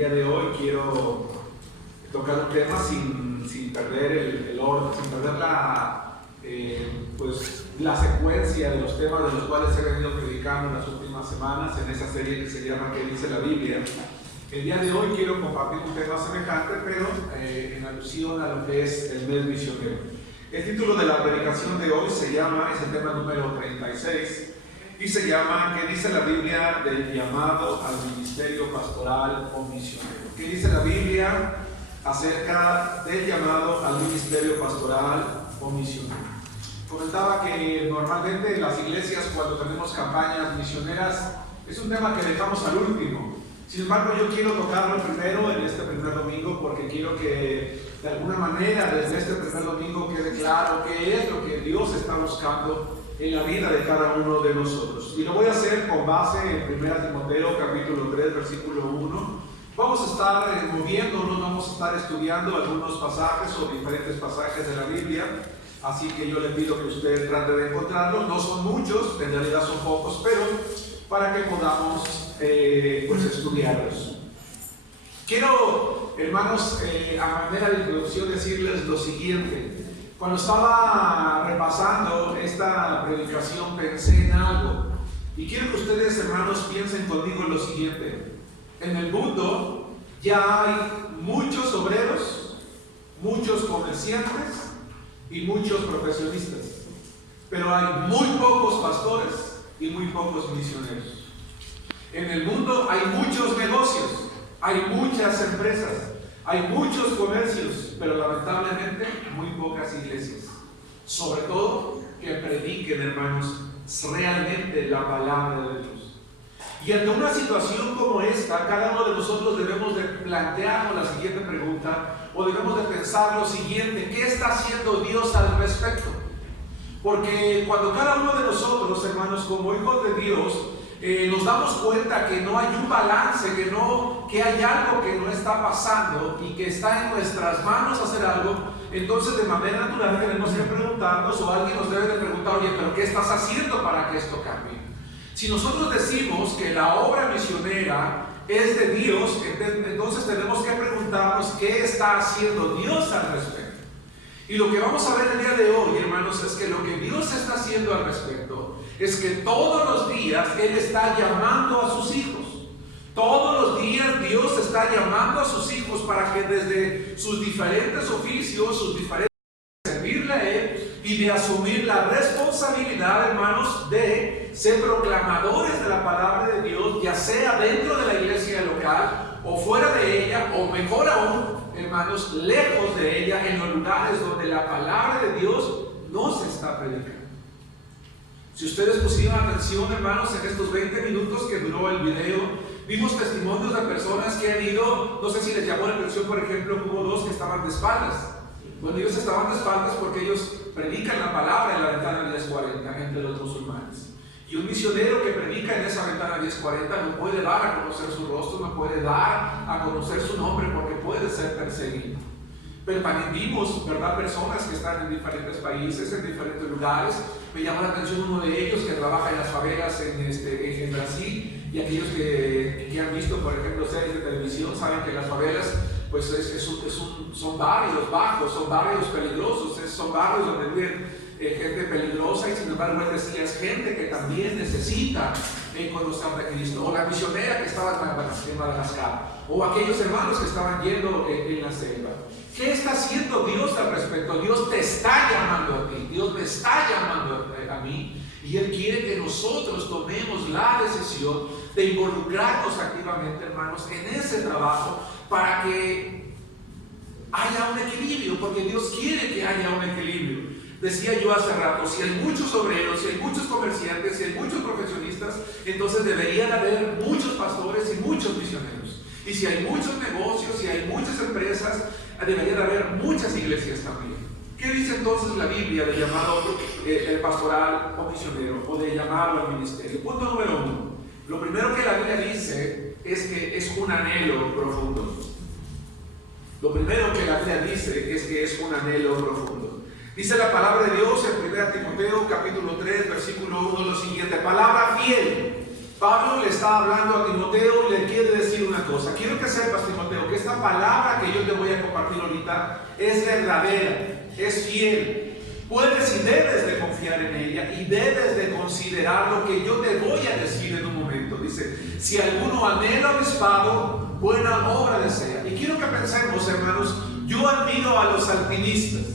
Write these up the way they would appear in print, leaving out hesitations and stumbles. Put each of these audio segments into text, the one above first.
día de hoy quiero tocar un tema sin perder el orden, sin perder la secuencia de los temas de los cuales he venido predicando en las últimas semanas en esa serie que se llama ¿Qué dice la Biblia? El día de hoy quiero compartir un tema semejante, pero en alusión a lo que es el mes misionero. El título de la predicación de hoy es el tema número 36, y se llama ¿Qué dice la Biblia del llamado al ministerio pastoral o misionero? ¿Qué dice la Biblia acerca del llamado al ministerio pastoral o misionero? Comentaba que normalmente en las iglesias, cuando tenemos campañas misioneras, es un tema que dejamos al último. Sin embargo, yo quiero tocarlo primero en este primer domingo, porque quiero que de alguna manera desde este primer domingo quede claro qué es lo que Dios está buscando en la vida de cada uno de nosotros. Y lo voy a hacer con base en 1 Timoteo capítulo 3 versículo 1. Vamos a estar moviéndonos, vamos a estar estudiando algunos pasajes o diferentes pasajes de la Biblia, así que yo le pido que usted trate de encontrarlos. No son muchos, en realidad son pocos, pero para que podamos estudiarlos. Quiero, hermanos, a manera de introducción decirles lo siguiente. Cuando estaba repasando esta predicación pensé en algo, y quiero que ustedes, hermanos, piensen conmigo en lo siguiente. En el mundo ya hay muchos obreros, muchos comerciantes y muchos profesionistas, pero hay muy pocos pastores y muy pocos misioneros. En el mundo hay muchos negocios, hay muchas empresas, hay muchos comercios, pero lamentablemente muy pocas iglesias, sobre todo que prediquen, hermanos, realmente la palabra de Dios. Y ante una situación como esta, cada uno de nosotros debemos de plantearnos la siguiente pregunta, o debemos de pensar lo siguiente: ¿qué está haciendo Dios al respecto? Porque cuando cada uno de nosotros, hermanos, como hijos de Dios, nos damos cuenta que no hay un balance, que hay algo que no está pasando y que está en nuestras manos hacer algo, entonces de manera natural tenemos que preguntarnos, o alguien nos debe de preguntar: oye, pero ¿qué estás haciendo para que esto cambie? Si nosotros decimos que la obra misionera es de Dios, entonces tenemos que preguntarnos qué está haciendo Dios al respecto. Y lo que vamos a ver el día de hoy, hermanos, es que lo que Dios está haciendo al respecto es que todos los días Él está llamando a sus hijos. Todos los días Dios está llamando a sus hijos para que desde sus diferentes oficios, sus diferentes servirle a Él y de asumir la responsabilidad, hermanos, de ser proclamadores de la palabra de Dios, ya sea dentro de la iglesia local o fuera de ella, o mejor aún, hermanos, lejos de ella, en los lugares donde la palabra de Dios no se está predicando. Si ustedes pusieron atención, hermanos, en estos 20 minutos que duró el video, vimos testimonios de personas que han ido, no sé si les llamó la atención, por ejemplo, hubo dos que estaban de espaldas. Bueno, ellos estaban de espaldas porque ellos predican la palabra en la ventana 1040 entre los musulmanes. Y un misionero que predica en esa ventana 1040 no puede dar a conocer su rostro, no puede dar a conocer su nombre porque puede ser perseguido. Pero también vimos, ¿verdad?, personas que están en diferentes países, en diferentes lugares. Me llamó la atención uno de ellos que trabaja en las favelas en Brasil, y aquellos que han visto, por ejemplo, series de televisión, saben que las favelas pues son barrios bajos, son barrios peligrosos, son barrios donde viven gente peligrosa, y sin embargo él decía, es gente que también necesita conocer a Cristo. O la misionera que estaba en Madagascar, o aquellos hermanos que estaban yendo en la selva. ¿Qué está haciendo Dios al respecto? Dios te está llamando a ti, Dios me está llamando a mí, y Él quiere que nosotros tomemos la decisión de involucrarnos activamente, hermanos, en ese trabajo, para que haya un equilibrio, porque Dios quiere que haya un equilibrio. Decía yo hace rato, si hay muchos obreros, si hay muchos comerciantes, si hay muchos profesionistas, entonces deberían haber muchos pastores y muchos misioneros. Y si hay muchos negocios, si hay muchas empresas, deberían haber muchas iglesias también. ¿Qué dice entonces la Biblia de llamado el pastoral o misionero, o de llamarlo al ministerio? Punto número 1. Lo primero que la Biblia dice es que es un anhelo profundo. Lo primero que la Biblia dice es que es un anhelo profundo. Dice la palabra de Dios en 1 Timoteo capítulo 3 versículo 1 lo siguiente: palabra fiel Pablo le está hablando a Timoteo y le quiere decir una cosa. Quiero que sepas, Timoteo, que esta palabra que yo te voy a compartir ahorita es verdadera, es fiel. Puedes y debes de confiar en ella y debes de considerar lo que yo te voy a decir en un momento. Dice, si alguno anhela obispado, buena obra desea. Y quiero que pensemos, hermanos, yo admiro a los alpinistas,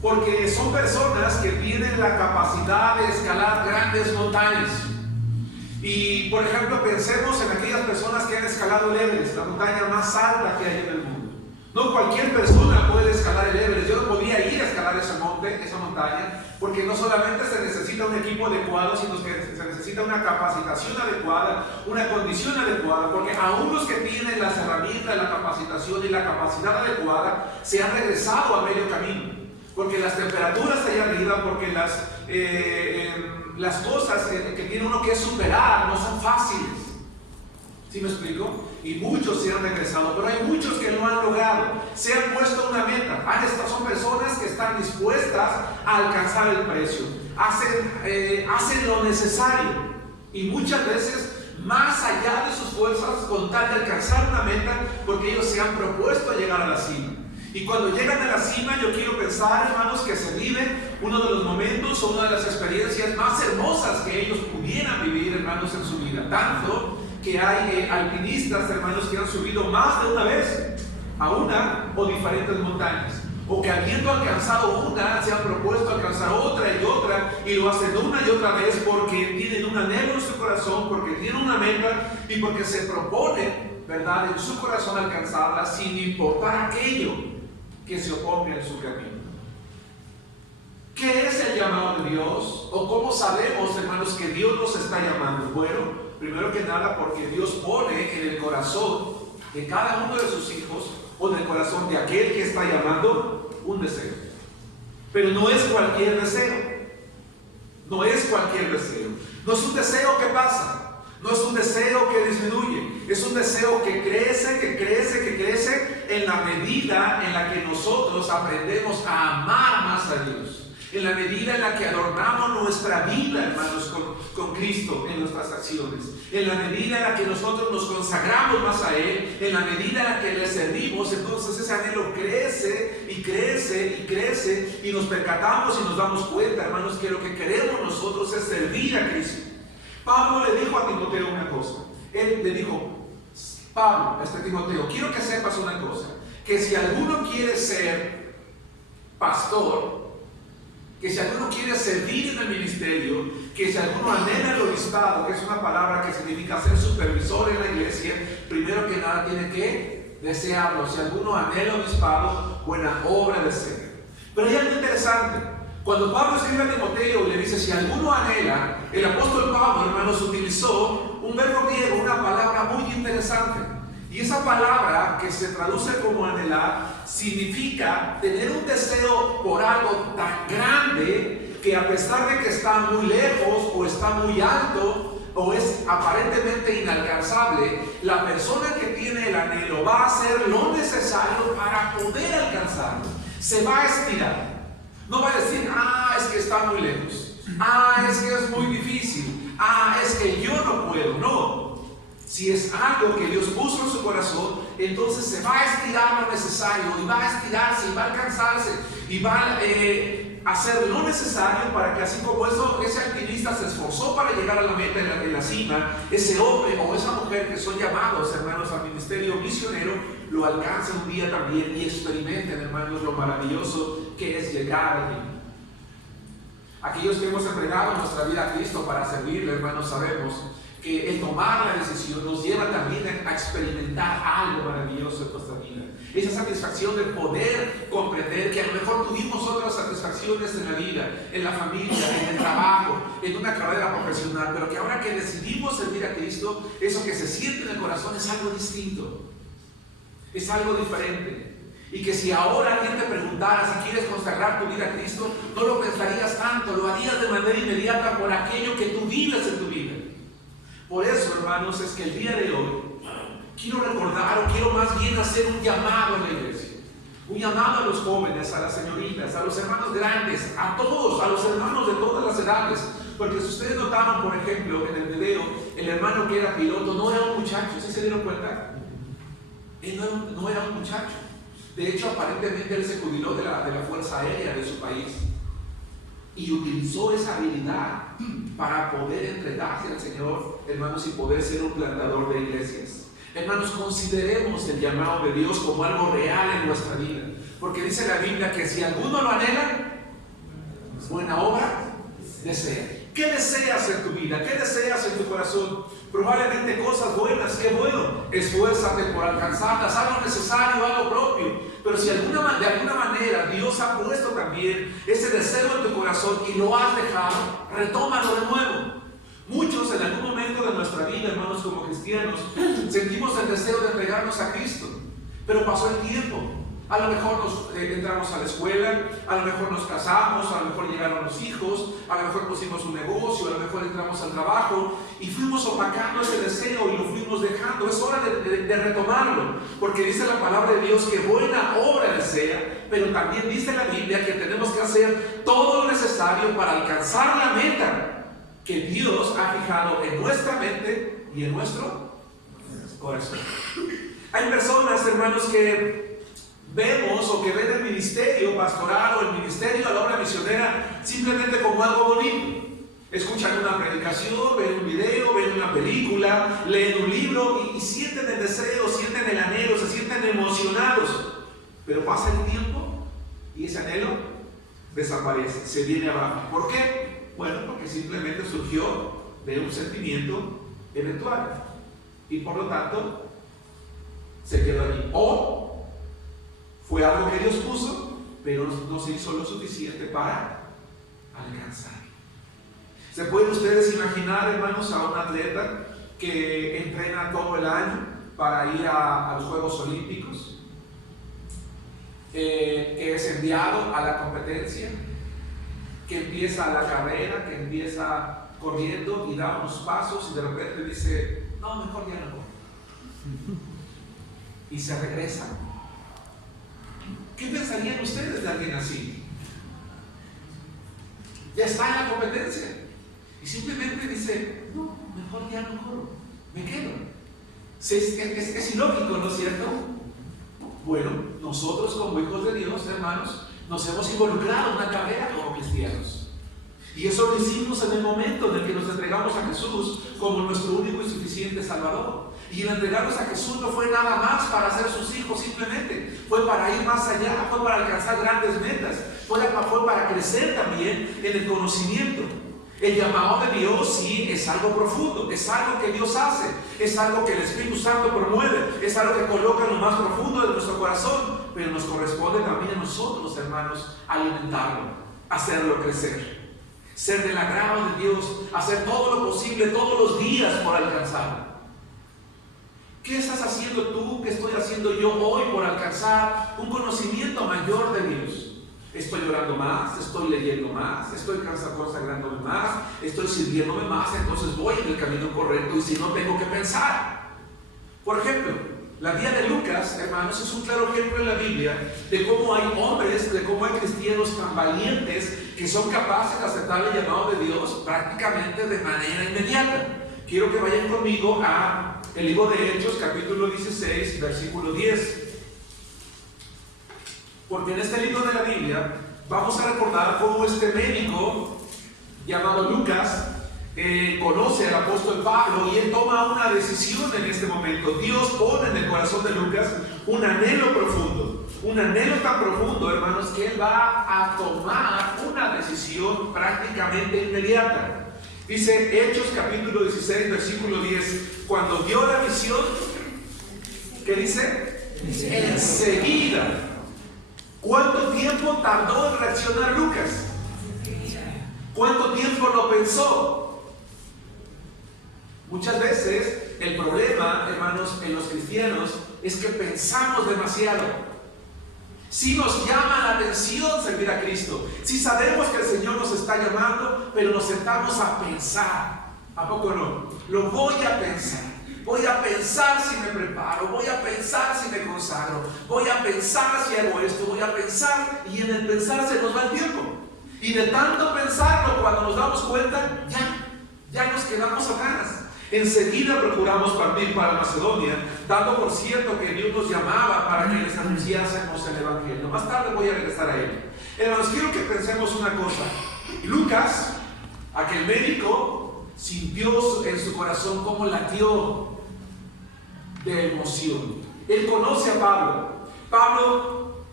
porque son personas que tienen la capacidad de escalar grandes montañas. Y, por ejemplo, pensemos en aquellas personas que han escalado el Everest, la montaña más alta que hay en el mundo. No cualquier persona puede escalar el Everest. Yo no podía ir a escalar ese monte, esa montaña, porque no solamente se necesita un equipo adecuado, sino que se necesita una capacitación adecuada, una condición adecuada, porque aún los que tienen las herramientas, la capacitación y la capacidad adecuada se han regresado a medio camino, porque las temperaturas allá arriba, porque las cosas que tiene uno que superar no son fáciles. ¿Sí me explico? Y muchos se han regresado, pero hay muchos que no han logrado. Se han puesto una meta. Estas son personas que están dispuestas a alcanzar el precio. Hacen lo necesario. Y muchas veces más allá de sus fuerzas con tal de alcanzar una meta, porque ellos se han propuesto llegar a la cima. Y cuando llegan a la cima, yo quiero pensar, hermanos, que se vive uno de los momentos o una de las experiencias más hermosas que ellos pudieran vivir, hermanos, en su vida. Tanto que hay alpinistas, hermanos, que han subido más de una vez a una o diferentes montañas, o que habiendo alcanzado una, se han propuesto alcanzar otra, y lo hacen una y otra vez porque tienen un anhelo en su corazón, porque tienen una meta y porque se proponen, ¿verdad?, en su corazón alcanzarla sin importar aquello que se oponga en su camino. ¿Qué es el llamado de Dios? ¿O cómo sabemos, hermanos, que Dios nos está llamando? Bueno, primero que nada, porque Dios pone en el corazón de cada uno de sus hijos, o en el corazón de aquel que está llamando, un deseo. Pero no es cualquier deseo. No es cualquier deseo. No es un deseo que pasa. No es un deseo que disminuye. Es un deseo que crece, que crece, que crece en la medida en la que nosotros aprendemos a amar más a Dios. En la medida en la que adornamos nuestra vida, hermanos, con Cristo en nuestras acciones. En la medida en la que nosotros nos consagramos más a Él. En la medida en la que le servimos, entonces ese anhelo crece y crece y crece. Y nos percatamos y nos damos cuenta, hermanos, que lo que queremos nosotros es servir a Cristo. Pablo le dijo a Timoteo una cosa. Él le dijo, Pablo, Timoteo, quiero que sepas una cosa. Que si alguno quiere ser pastor, que si alguno quiere servir en el ministerio, que si alguno anhela el obispado, que es una palabra que significa ser supervisor en la iglesia, primero que nada tiene que desearlo. Si alguno anhela el obispado, buena obra desea. Pero hay algo interesante. Cuando Pablo escribe a Timoteo y le dice, si alguno anhela, el apóstol Pablo, hermanos, utilizó un verbo griego, una palabra muy interesante. Y esa palabra, que se traduce como anhelar, significa tener un deseo por algo tan grande que a pesar de que está muy lejos o está muy alto o es aparentemente inalcanzable, la persona que tiene el anhelo va a hacer lo necesario para poder alcanzarlo. Se va a estirar. No va a decir, es que está muy lejos. Es que es muy difícil. Es que yo no puedo. No. Si es algo que Dios puso en su corazón, entonces se va a estirar lo necesario, y va a estirarse, y va a alcanzarse, y va a hacer lo necesario para que, así como ese alpinista se esforzó para llegar a la meta en la cima, ese hombre o esa mujer que son llamados, hermanos, al ministerio misionero, lo alcancen un día también y experimenten, hermanos, lo maravilloso que es llegar allí. Aquellos que hemos entregado nuestra vida a Cristo para servirle, hermanos, sabemos que el tomar la decisión nos lleva también a experimentar algo maravilloso en nuestra vida. Esa satisfacción de poder comprender que a lo mejor tuvimos otras satisfacciones en la vida, en la familia, en el trabajo, en una carrera profesional, pero que ahora que decidimos servir a Cristo, eso que se siente en el corazón es algo distinto, es algo diferente. Y que si ahora alguien te preguntara si quieres consagrar tu vida a Cristo, no lo pensarías tanto, lo harías de manera inmediata por aquello que tú vives en tu vida. Por eso, hermanos, es que el día de hoy quiero recordar, o quiero más bien hacer un llamado a la iglesia, un llamado a los jóvenes, a las señoritas, a los hermanos grandes, a todos, a los hermanos de todas las edades, Porque si ustedes notaban, por ejemplo, en el video, el hermano que era piloto no era un muchacho, ¿sí se dieron cuenta? Él no era un muchacho. De hecho, aparentemente él se jubiló de la Fuerza Aérea de su país y utilizó esa habilidad para poder entregarse al Señor, hermanos, y poder ser un plantador de iglesias. Hermanos, consideremos el llamado de Dios como algo real en nuestra vida, porque dice la Biblia que si alguno lo anhela, buena obra desea. ¿Qué deseas en tu vida? ¿Qué deseas en tu corazón? Probablemente cosas buenas. ¡Qué bueno! Esfuérzate por alcanzarlas, haz lo necesario, haz lo propio. Pero si de alguna manera Dios ha puesto también ese deseo en tu corazón y lo has dejado, retómalo de nuevo. Muchos en algún momento de nuestra vida, hermanos, como cristianos, sentimos el deseo de entregarnos a Cristo, pero pasó el tiempo. A lo mejor entramos a la escuela, a lo mejor nos casamos, a lo mejor llegaron los hijos, a lo mejor pusimos un negocio, a lo mejor entramos al trabajo y fuimos opacando ese deseo y lo fuimos dejando. Es hora de retomarlo, porque dice la palabra de Dios que buena obra desea, pero también dice la Biblia que tenemos que hacer todo lo necesario para alcanzar la meta que Dios ha fijado en nuestra mente y en nuestro corazón. Hay personas, hermanos, que vemos o que ven el ministerio pastoral o el ministerio a la obra misionera simplemente como algo bonito. Escuchan una predicación, ven un video, ven una película, leen un libro y sienten el deseo, sienten el anhelo, se sienten emocionados. Pero pasa el tiempo y ese anhelo desaparece, se viene abajo. ¿Por qué? Bueno, porque simplemente surgió de un sentimiento eventual y por lo tanto se quedó allí. O fue algo que Dios puso, pero no se hizo lo suficiente para alcanzar. ¿Se pueden ustedes imaginar, hermanos, a un atleta que entrena todo el año para ir a los Juegos Olímpicos? Que es enviado a la competencia, que empieza la carrera, que empieza corriendo y da unos pasos y de repente dice, no, mejor ya no voy. Y se regresa. ¿Qué pensarían ustedes de alguien así? Ya está en la competencia y simplemente dice, no, mejor ya no corro, me quedo. Es ilógico, ¿no es cierto? Bueno, nosotros como hijos de Dios, hermanos, nos hemos involucrado en una carrera como cristianos. Y eso lo hicimos en el momento en el que nos entregamos a Jesús como nuestro único y suficiente Salvador. Y el entregarnos a Jesús no fue nada más para ser sus hijos simplemente, fue para ir más allá, fue para alcanzar grandes metas, fue para crecer también en el conocimiento. El llamado de Dios sí es algo profundo, es algo que Dios hace, es algo que el Espíritu Santo promueve, es algo que coloca en lo más profundo de nuestro corazón, pero nos corresponde también a nosotros, hermanos, alimentarlo, hacerlo crecer, ser del agrado de Dios, hacer todo lo posible todos los días por alcanzarlo. ¿Qué estás haciendo tú? ¿Qué estoy haciendo yo hoy por alcanzar un conocimiento mayor de Dios? Estoy orando más, estoy leyendo más, estoy consagrándome más, estoy sirviéndome más, entonces voy en el camino correcto y si no tengo que pensar. Por ejemplo, la vida de Lucas, hermanos, es un claro ejemplo en la Biblia de cómo hay hombres, de cómo hay cristianos tan valientes que son capaces de aceptar el llamado de Dios prácticamente de manera inmediata. Quiero que vayan conmigo a el libro de Hechos, capítulo 16, versículo 10. Porque en este libro de la Biblia vamos a recordar cómo este médico llamado Lucas conoce al apóstol Pablo y él toma una decisión en este momento. Dios pone en el corazón de Lucas un anhelo profundo, un anhelo tan profundo, hermanos, que él va a tomar una decisión prácticamente inmediata. Dice Hechos capítulo 16, versículo 10, cuando vio la visión, ¿qué dice? Enseguida. ¿Cuánto tiempo tardó en reaccionar Lucas? ¿Cuánto tiempo lo pensó? Muchas veces el problema, hermanos, en los cristianos es que pensamos demasiado. Si nos llama la atención servir a Cristo, si sabemos que el Señor nos está llamando, pero nos sentamos a pensar. ¿A poco no? Lo voy a pensar. Voy a pensar si me preparo, voy a pensar si me consagro, voy a pensar si hago esto, voy a pensar, y en el pensar se nos va el tiempo. Y de tanto pensarlo, cuando nos damos cuenta, ya nos quedamos atrás. Enseguida procuramos partir para Macedonia, dando por cierto que Dios nos llamaba para que les anunciásemos el Evangelio. Más tarde voy a regresar a ello. Hermanos, quiero que pensemos una cosa. Lucas, aquel médico, sintió en su corazón cómo latió de emoción. Él conoce a Pablo. Pablo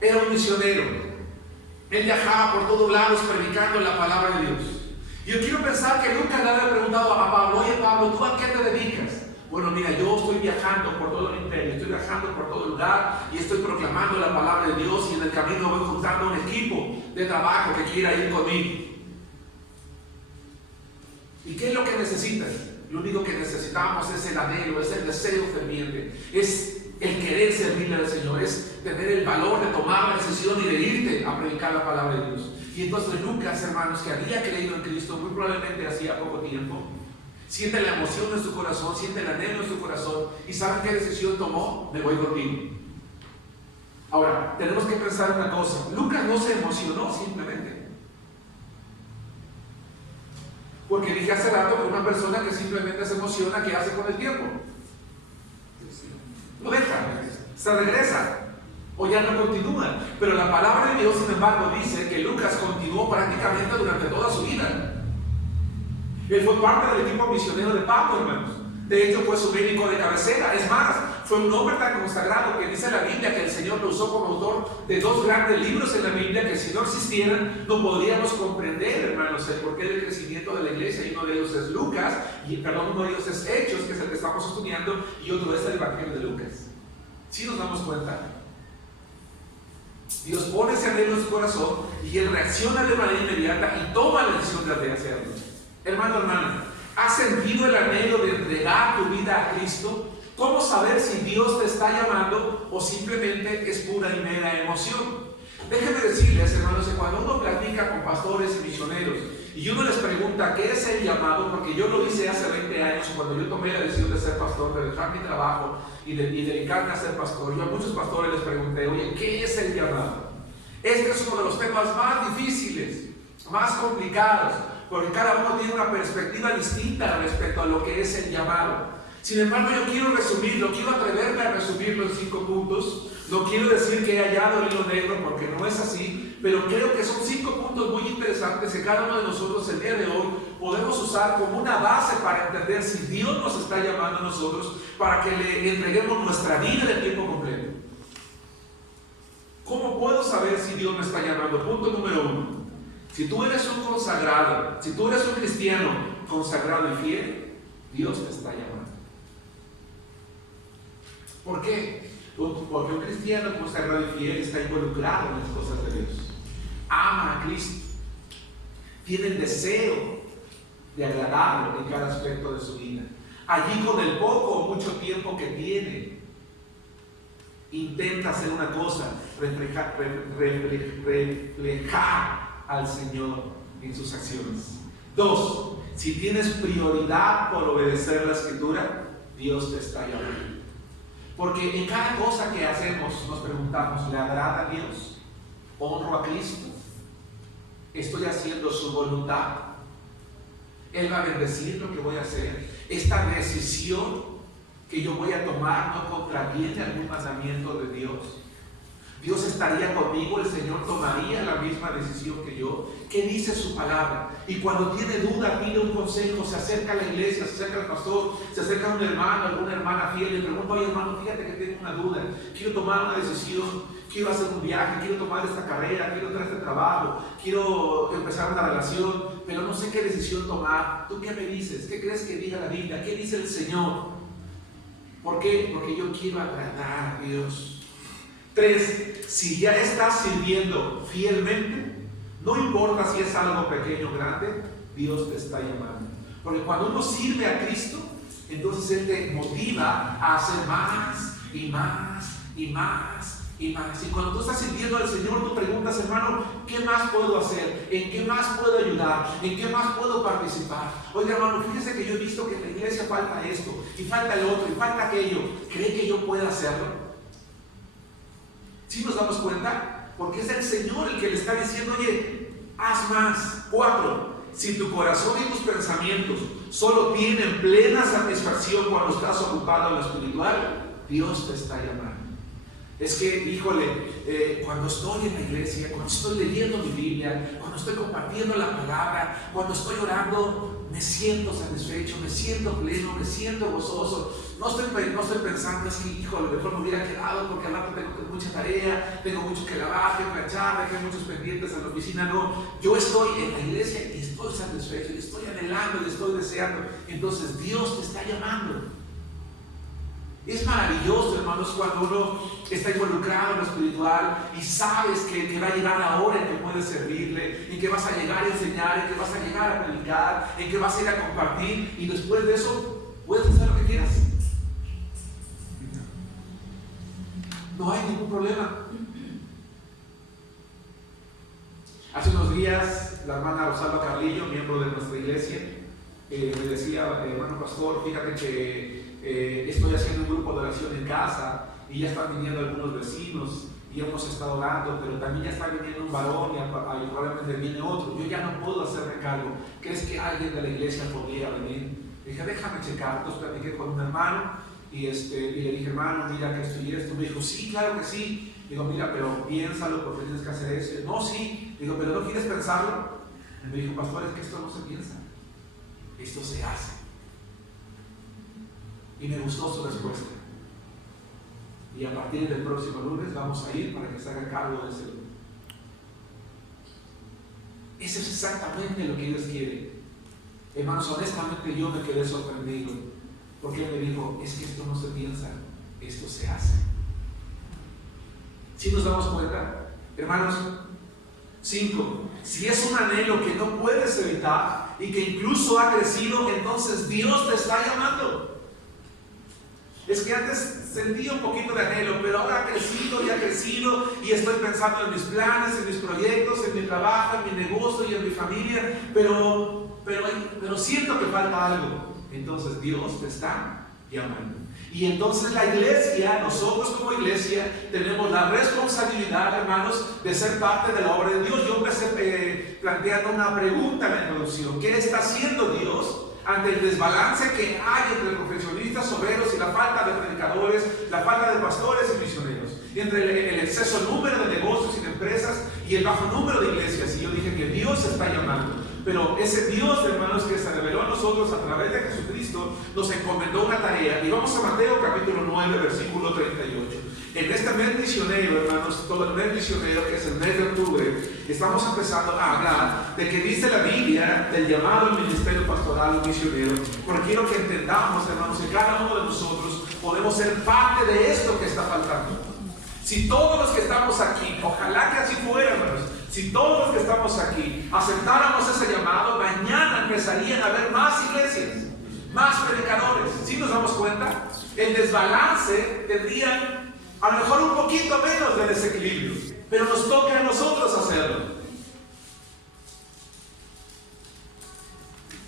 era un misionero. Él viajaba por todos lados predicando la palabra de Dios. Yo quiero pensar que nunca le había preguntado a Pablo: oye Pablo, ¿tú a qué te dedicas? Bueno, mira, yo estoy viajando por todo el imperio, estoy viajando por todo lugar y estoy proclamando la palabra de Dios, y en el camino voy juntando un equipo de trabajo que quiera ir conmigo. ¿Y qué es lo que necesitas? Lo único que necesitamos es el anhelo, es el deseo ferviente, es el querer servirle al Señor, es tener el valor de tomar la decisión y de irte a predicar la palabra de Dios. Y entonces Lucas, hermanos, que había creído en Cristo muy probablemente hacía poco tiempo, siente la emoción en su corazón, siente el anhelo en su corazón, y ¿saben qué decisión tomó? Me voy contigo. Ahora, tenemos que pensar una cosa: Lucas no se emocionó simplemente. Porque dije hace rato que una persona que simplemente se emociona, ¿qué hace con el tiempo? Lo deja, se regresa, o ya no continúa. Pero la palabra de Dios, sin embargo, dice que Lucas continuó prácticamente durante toda su vida. Él fue parte del equipo misionero de Pablo, hermanos. De hecho, fue su médico de cabecera. Es más, fue un hombre tan consagrado que dice la Biblia que el Señor lo usó como autor de 2 grandes libros en la Biblia que, si no existieran, no podríamos comprender, hermanos, el porqué del crecimiento de la iglesia. Y uno de ellos es Lucas, uno de ellos es Hechos, que es el que estamos estudiando, y otro es el Evangelio de Lucas. ¿Sí nos damos cuenta? Dios pone ese anhelo en su corazón y él reacciona de manera inmediata y toma la decisión de hacerlo. Hermano, hermana, ¿has sentido el anhelo de entregar tu vida a Cristo? ¿Cómo saber si Dios te está llamando o simplemente es pura y mera emoción? Déjenme decirles, hermanos, que cuando uno platica con pastores y misioneros y uno les pregunta qué es el llamado, porque yo lo hice hace 20 años cuando yo tomé la decisión de ser pastor, de dejar mi trabajo y dedicarme a ser pastor, yo a muchos pastores les pregunté: oye, ¿qué es el llamado? Este es uno de los temas más difíciles, más complicados, porque cada uno tiene una perspectiva distinta respecto a lo que es el llamado. Sin embargo, yo quiero resumirlo, quiero atreverme a resumirlo en 5 puntos. No quiero decir que he hallado el hilo negro, porque no es así, pero creo que son 5 puntos muy interesantes que cada uno de nosotros el día de hoy podemos usar como una base para entender si Dios nos está llamando a nosotros para que le entreguemos nuestra vida de tiempo completo. ¿Cómo puedo saber si Dios me está llamando? Punto número 1. Si tú eres un consagrado, si tú eres un cristiano consagrado y fiel, Dios te está llamando. ¿Por qué? Porque un cristiano consagrado y fiel está involucrado en las cosas de Dios. Ama a Cristo. Tiene el deseo de agradarlo en cada aspecto de su vida. Allí, con el poco o mucho tiempo que tiene, intenta hacer una cosa: reflejar al Señor en sus acciones. 2. Si tienes prioridad por obedecer la Escritura, Dios te está llamando. Porque en cada cosa que hacemos nos preguntamos: ¿le agrada a Dios? ¿Honro a Cristo? ¿Estoy haciendo su voluntad? ¿Él va a bendecir lo que voy a hacer? Esta decisión que yo voy a tomar no contraviene algún mandamiento de Dios. Dios estaría conmigo, el Señor tomaría la misma decisión que yo. ¿Qué dice su palabra? Y cuando tiene duda, pide un consejo, se acerca a la iglesia, se acerca al pastor, se acerca a un hermano, alguna hermana fiel, y le pregunta: oye hermano, fíjate que tengo una duda, quiero tomar una decisión, quiero hacer un viaje, quiero tomar esta carrera, quiero tener este trabajo, quiero empezar una relación, pero no sé qué decisión tomar. ¿Tú qué me dices? ¿Qué crees que diga la Biblia? ¿Qué dice el Señor? ¿Por qué? Porque yo quiero agradar a Dios. 3. Si ya estás sirviendo fielmente, no importa si es algo pequeño o grande, Dios te está llamando. Porque cuando uno sirve a Cristo, entonces Él te motiva a hacer más y más y más y más. Y cuando tú estás sirviendo al Señor, tú preguntas: hermano, ¿qué más puedo hacer? ¿En qué más puedo ayudar? ¿En qué más puedo participar? Oiga hermano, fíjese que yo he visto que en la iglesia falta esto, y falta el otro, y falta aquello. ¿Cree que yo pueda hacerlo? ¿Sí nos damos cuenta? Porque es el Señor el que le está diciendo: oye, haz más. 4. Si tu corazón y tus pensamientos solo tienen plena satisfacción cuando estás ocupado en lo espiritual, Dios te está llamando. Es que, híjole, cuando estoy en la iglesia, cuando estoy leyendo mi Biblia, cuando estoy compartiendo la palabra, cuando estoy orando, me siento satisfecho, me siento pleno, me siento gozoso. No estoy pensando, es que, híjole, mejor me hubiera quedado porque al rato tengo mucha tarea, tengo mucho que lavar, tengo que echar, tengo muchos pendientes en la oficina. No, yo estoy en la iglesia y estoy satisfecho, y estoy anhelando, y estoy deseando. Entonces Dios te está llamando. Es maravilloso, hermanos, cuando uno está involucrado en lo espiritual y sabes que va a llegar la hora en que puedes servirle, en que vas a llegar a enseñar, en que vas a llegar a predicar, en que vas a ir a compartir, y después de eso puedes hacer lo que quieras. No hay ningún problema. Hace unos días la hermana Rosalba Carlillo, miembro de nuestra iglesia, me decía, hermano pastor, fíjate que estoy haciendo un grupo de oración en casa y ya están viniendo algunos vecinos y hemos estado orando, pero también ya está viniendo un varón y probablemente viene otro. Yo ya no puedo hacerme cargo. ¿Crees que alguien de la iglesia podría venir? Dije, déjame checar. Entonces platiqué con un hermano y le dije, hermano, mira que esto y esto. Me dijo, sí, claro que sí. Digo, mira, pero piénsalo porque tienes que hacer eso. No, sí. Digo, pero ¿no quieres pensarlo? Y me dijo, pastor, es que esto no se piensa, esto se hace. Y me gustó su respuesta. Y a partir del próximo lunes vamos a ir para que se haga cargo de ese lugar. Eso es exactamente lo que Dios quiere. Hermanos, honestamente yo me quedé sorprendido, porque Él me dijo, es que esto no se piensa, esto se hace. ¿Sí nos damos cuenta? Hermanos, 5. Si es un anhelo que no puedes evitar y que incluso ha crecido, entonces Dios te está llamando. Es que antes sentía un poquito de anhelo, pero ahora ha crecido y estoy pensando en mis planes, en mis proyectos, en mi trabajo, en mi negocio y en mi familia, pero siento que falta algo. Entonces Dios te está llamando. Y entonces la iglesia, nosotros como iglesia, tenemos la responsabilidad, hermanos, de ser parte de la obra de Dios. Yo empecé planteando una pregunta en la introducción. ¿Qué está haciendo Dios ante el desbalance que hay entre profesionistas, obreros y la falta de predicadores, la falta de pastores y misioneros? Y entre el exceso número de negocios y de empresas y el bajo número de iglesias. Y yo dije que Dios está llamando. Pero ese Dios, hermanos, que se reveló a nosotros a través de Jesucristo, nos encomendó una tarea. Y vamos a Mateo capítulo 9, versículo 38. En este mes misionero, hermanos, todo el mes misionero, que es el mes de octubre, estamos empezando a hablar de que dice la Biblia del llamado al ministerio pastoral misionero. Porque quiero que entendamos, hermanos, que cada uno de nosotros podemos ser parte de esto que está faltando. Si todos los que estamos aquí, ojalá que así fuera, hermanos, si todos los que estamos aquí aceptáramos ese llamado, mañana empezarían a haber más iglesias, más predicadores. ¿Sí nos damos cuenta? El desbalance tendría a lo mejor un poquito menos de desequilibrio, pero nos toca a nosotros hacerlo.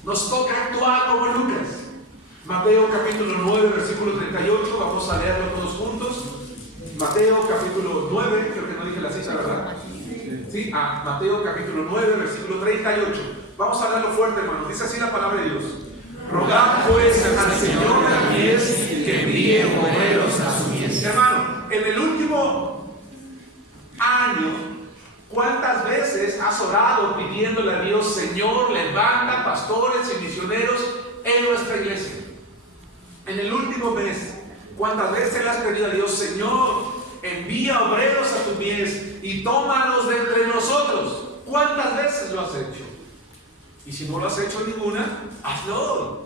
Nos toca actuar como Lucas. Mateo capítulo 9, versículo 38, vamos a leerlo todos juntos. Mateo capítulo 9, creo que no dije la cita, ¿verdad? Sí, Mateo capítulo 9, versículo 38. Vamos a hablarlo fuerte, hermano. Dice así la palabra de Dios. Rogad pues al Señor de la mies que envíe obreros a su mies. Hermano, en el último año, ¿cuántas veces has orado pidiéndole a Dios, Señor, levanta pastores y misioneros en nuestra iglesia? En el último mes, ¿cuántas veces le has pedido a Dios, Señor, envía obreros a tu mies y tómalos de entre nosotros? ¿Cuántas veces lo has hecho? Y si no lo has hecho ninguna, hazlo hoy.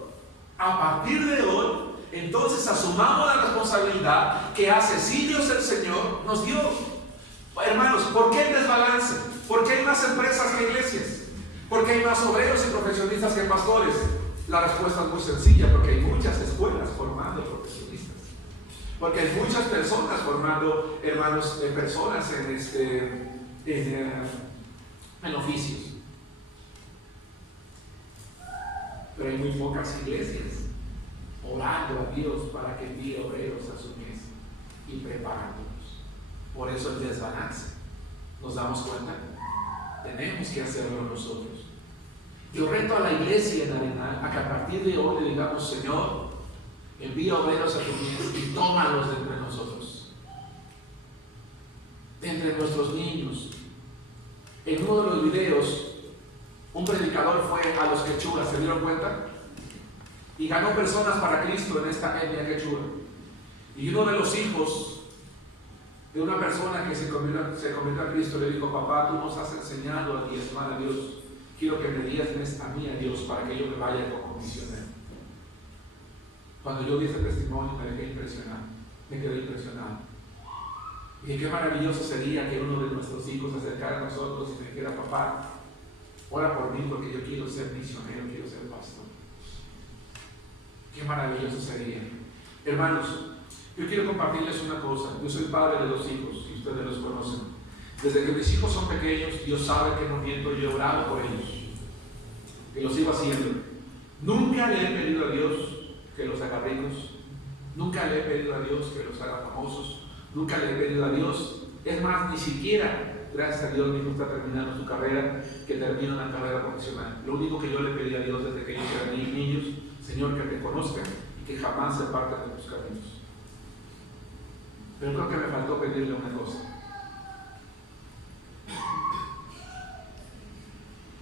A partir de hoy, entonces asumamos la responsabilidad que hace siglos el Señor nos dio. Hermanos, ¿por qué el desbalance? ¿Por qué hay más empresas que iglesias? ¿Por qué hay más obreros y profesionistas que pastores? La respuesta es muy sencilla, porque hay muchas escuelas formando profesionistas. Porque hay muchas personas formando, hermanos, personas en oficios. Pero hay muy pocas iglesias orando a Dios para que envíe obreros a su mies y preparándolos. Por eso el desbalance. ¿Nos damos cuenta? tenemos que hacerlo nosotros. Yo reto a la iglesia en Arenal a que a partir de hoy le digamos: Señor, envía obreros a tu mies y tómalos de entre nosotros, de entre nuestros niños. En uno de los videos, un predicador fue a los quechuas, ¿se dieron cuenta? Y ganó personas para Cristo en esta etnia quechua. Y uno de los hijos de una persona que se convirtió a Cristo le dijo: papá, tú nos has enseñado a diezmar a Dios, quiero que me diezmes a mí a Dios para que yo me vaya como misionero. Cuando yo vi ese testimonio me quedé impresionado. Y qué maravilloso sería que uno de nuestros hijos se acercara a nosotros y me dijera: papá, ora por mí porque yo quiero ser misionero, quiero ser pastor. Qué maravilloso sería. Hermanos, yo quiero compartirles una cosa. Yo soy padre de 2 hijos y ustedes los conocen. Desde que mis hijos son pequeños, Dios sabe que no miento, yo he orado por ellos y lo sigo haciendo. Nunca le he pedido a Dios que los haga ricos, nunca le he pedido a Dios que los haga famosos, nunca le he pedido a Dios, es más, ni siquiera, gracias a Dios, mi hijo está terminando su carrera, que termine una carrera profesional. Lo único que yo le pedí a Dios desde que ellos eran niños: Señor, que te conozcan y que jamás se partan de tus caminos. Pero creo que me faltó pedirle una cosa.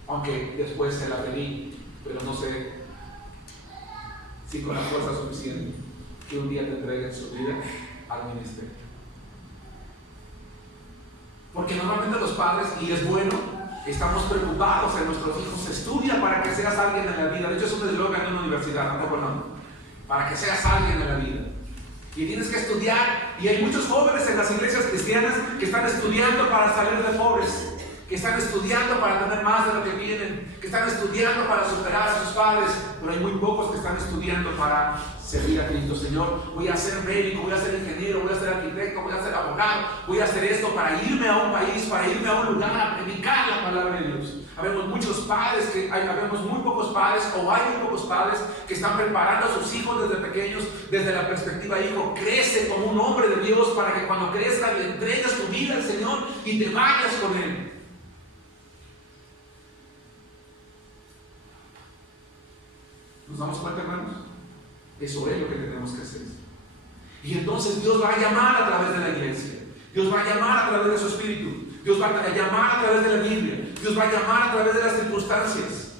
Aunque después se la pedí, pero no sé si con la fuerza suficiente que un día te entreguen su vida al ministerio. Porque normalmente los padres, y es bueno, estamos preocupados en nuestros hijos. Estudia para que seas alguien en la vida. De hecho, es un eslogan en una universidad, tampoco no. Para que seas alguien en la vida. Y tienes que estudiar. Y hay muchos jóvenes en las iglesias cristianas que están estudiando para salir de pobres, que están estudiando para tener más de lo que tienen, que están estudiando para superar a sus padres, pero hay muy pocos que están estudiando para servir a Cristo. Señor, voy a ser médico, voy a ser ingeniero, voy a ser arquitecto, voy a ser abogado, voy a hacer esto para irme a un país, para irme a un lugar, a predicar la palabra de Dios. Habemos muchos padres, habemos muy pocos padres, o hay muy pocos padres que están preparando a sus hijos desde pequeños, desde la perspectiva: hijo, crece como un hombre de Dios para que cuando crezca le entregues tu vida al Señor y te vayas con Él. ¿Nos damos cuenta, hermanos? Eso es lo que tenemos que hacer. Y entonces Dios va a llamar a través de la iglesia, Dios va a llamar a través de su Espíritu, Dios va a llamar a través de la Biblia, Dios va a llamar a través de las circunstancias.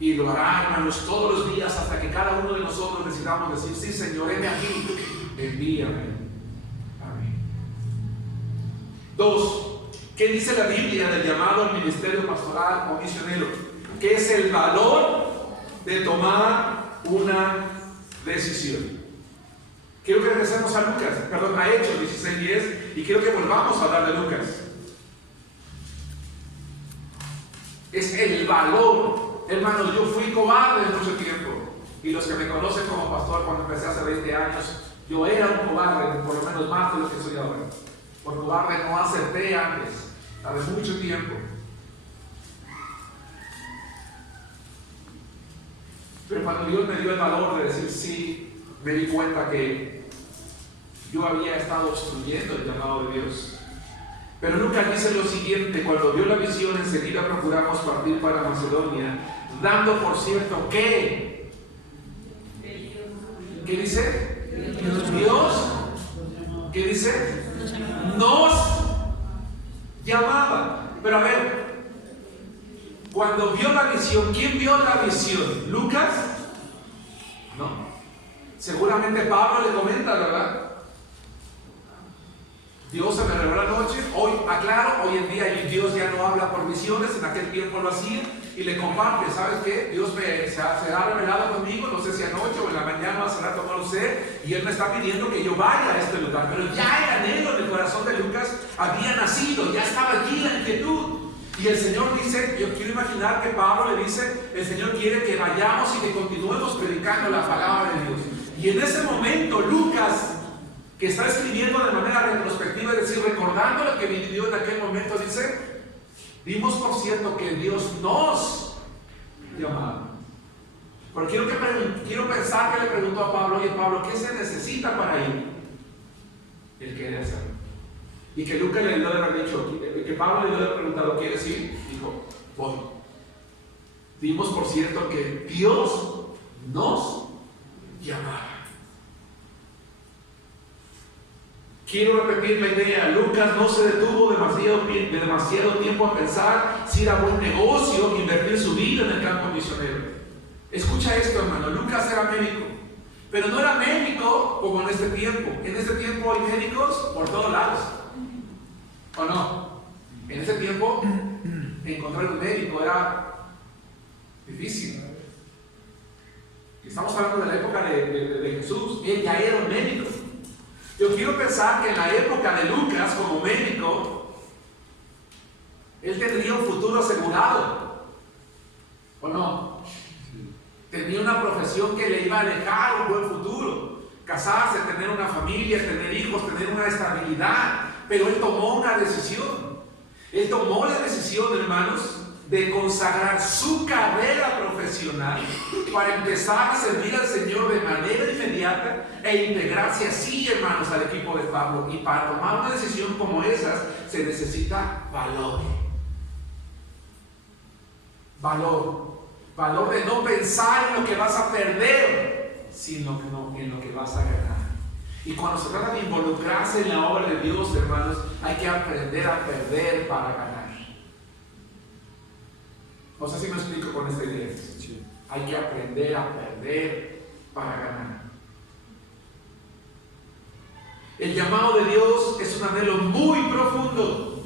Y lo hará, hermanos, todos los días hasta que cada uno de nosotros decidamos decir: sí, Señor, heme aquí, envíame a mí. 2. ¿Qué dice la Biblia del llamado al ministerio pastoral o misionero? ¿Qué es el valor de tomar una decisión? Quiero que regresemos a a Hechos 16:10, y quiero que volvamos a hablar de Lucas. Es el valor. Hermanos, yo fui cobarde mucho tiempo, y los que me conocen como pastor, cuando empecé hace 20 años, yo era un cobarde, por lo menos más de lo que soy ahora. Por cobarde no acerté antes, hace mucho tiempo. Pero cuando Dios me dio el valor de decir sí, me di cuenta que yo había estado obstruyendo el llamado de Dios. Pero Lucas dice lo siguiente: cuando dio la visión, enseguida procuramos partir para Macedonia, dando por cierto que... ¿Qué dice? Dios, ¿qué dice? Nos llamaba. Pero a ver, cuando vio la visión, ¿quién vio la visión? ¿Lucas? No. Seguramente Pablo le comenta, ¿verdad? Dios se me reveló anoche. Hoy, aclaro, hoy en día Dios ya no habla por visiones, en aquel tiempo lo hacía, y le comparte: ¿sabes qué? Dios se ha revelado conmigo, no sé si anoche o en la mañana, hace rato, no lo sé, y Él me está pidiendo que yo vaya a este lugar. Pero ya el anhelo en el corazón de Lucas había nacido, ya estaba allí la inquietud. Y el Señor dice, yo quiero imaginar que Pablo le dice: el Señor quiere que vayamos y que continuemos predicando la palabra de Dios. Y en ese momento Lucas, que está escribiendo de manera retrospectiva, es decir, recordando lo que vivió en aquel momento, dice: vimos por cierto que Dios nos llamaba. Pero quiero pensar que le preguntó a Pablo: oye Pablo, ¿qué se necesita para ir? Él quería hacerlo. Y que Lucas le debió de haber dicho, que Pablo le debió de haber preguntado, ¿quieres ir? Dijo, voy. Dimos por cierto que Dios nos llamaba. Quiero repetir la idea. Lucas no se detuvo demasiado tiempo a pensar si era buen negocio invertir su vida en el campo misionero. Escucha esto, hermano. Lucas era médico, pero no era médico como en este tiempo. En este tiempo hay médicos por todos lados, ¿o no? En ese tiempo encontrar un médico era difícil. Estamos hablando de la época de Jesús. Él ya era un médico. Yo quiero pensar que en la época de Lucas, como médico, él tendría un futuro asegurado, ¿o no? Tenía una profesión que le iba a dejar un buen futuro, casarse, tener una familia, tener hijos, tener una estabilidad. Pero él tomó una decisión. Él tomó la decisión, hermanos, de consagrar su carrera profesional para empezar a servir al Señor de manera inmediata e integrarse así, hermanos, al equipo de Pablo. Y para tomar una decisión como esas se necesita valor. Valor de no pensar en lo que vas a perder, sino en lo que vas a ganar. Y cuando se trata de involucrarse en la obra de Dios, hermanos, hay que aprender a perder para ganar. No sé si me explico con esta idea. Sí. Hay que aprender a perder para ganar. El llamado de Dios es un anhelo muy profundo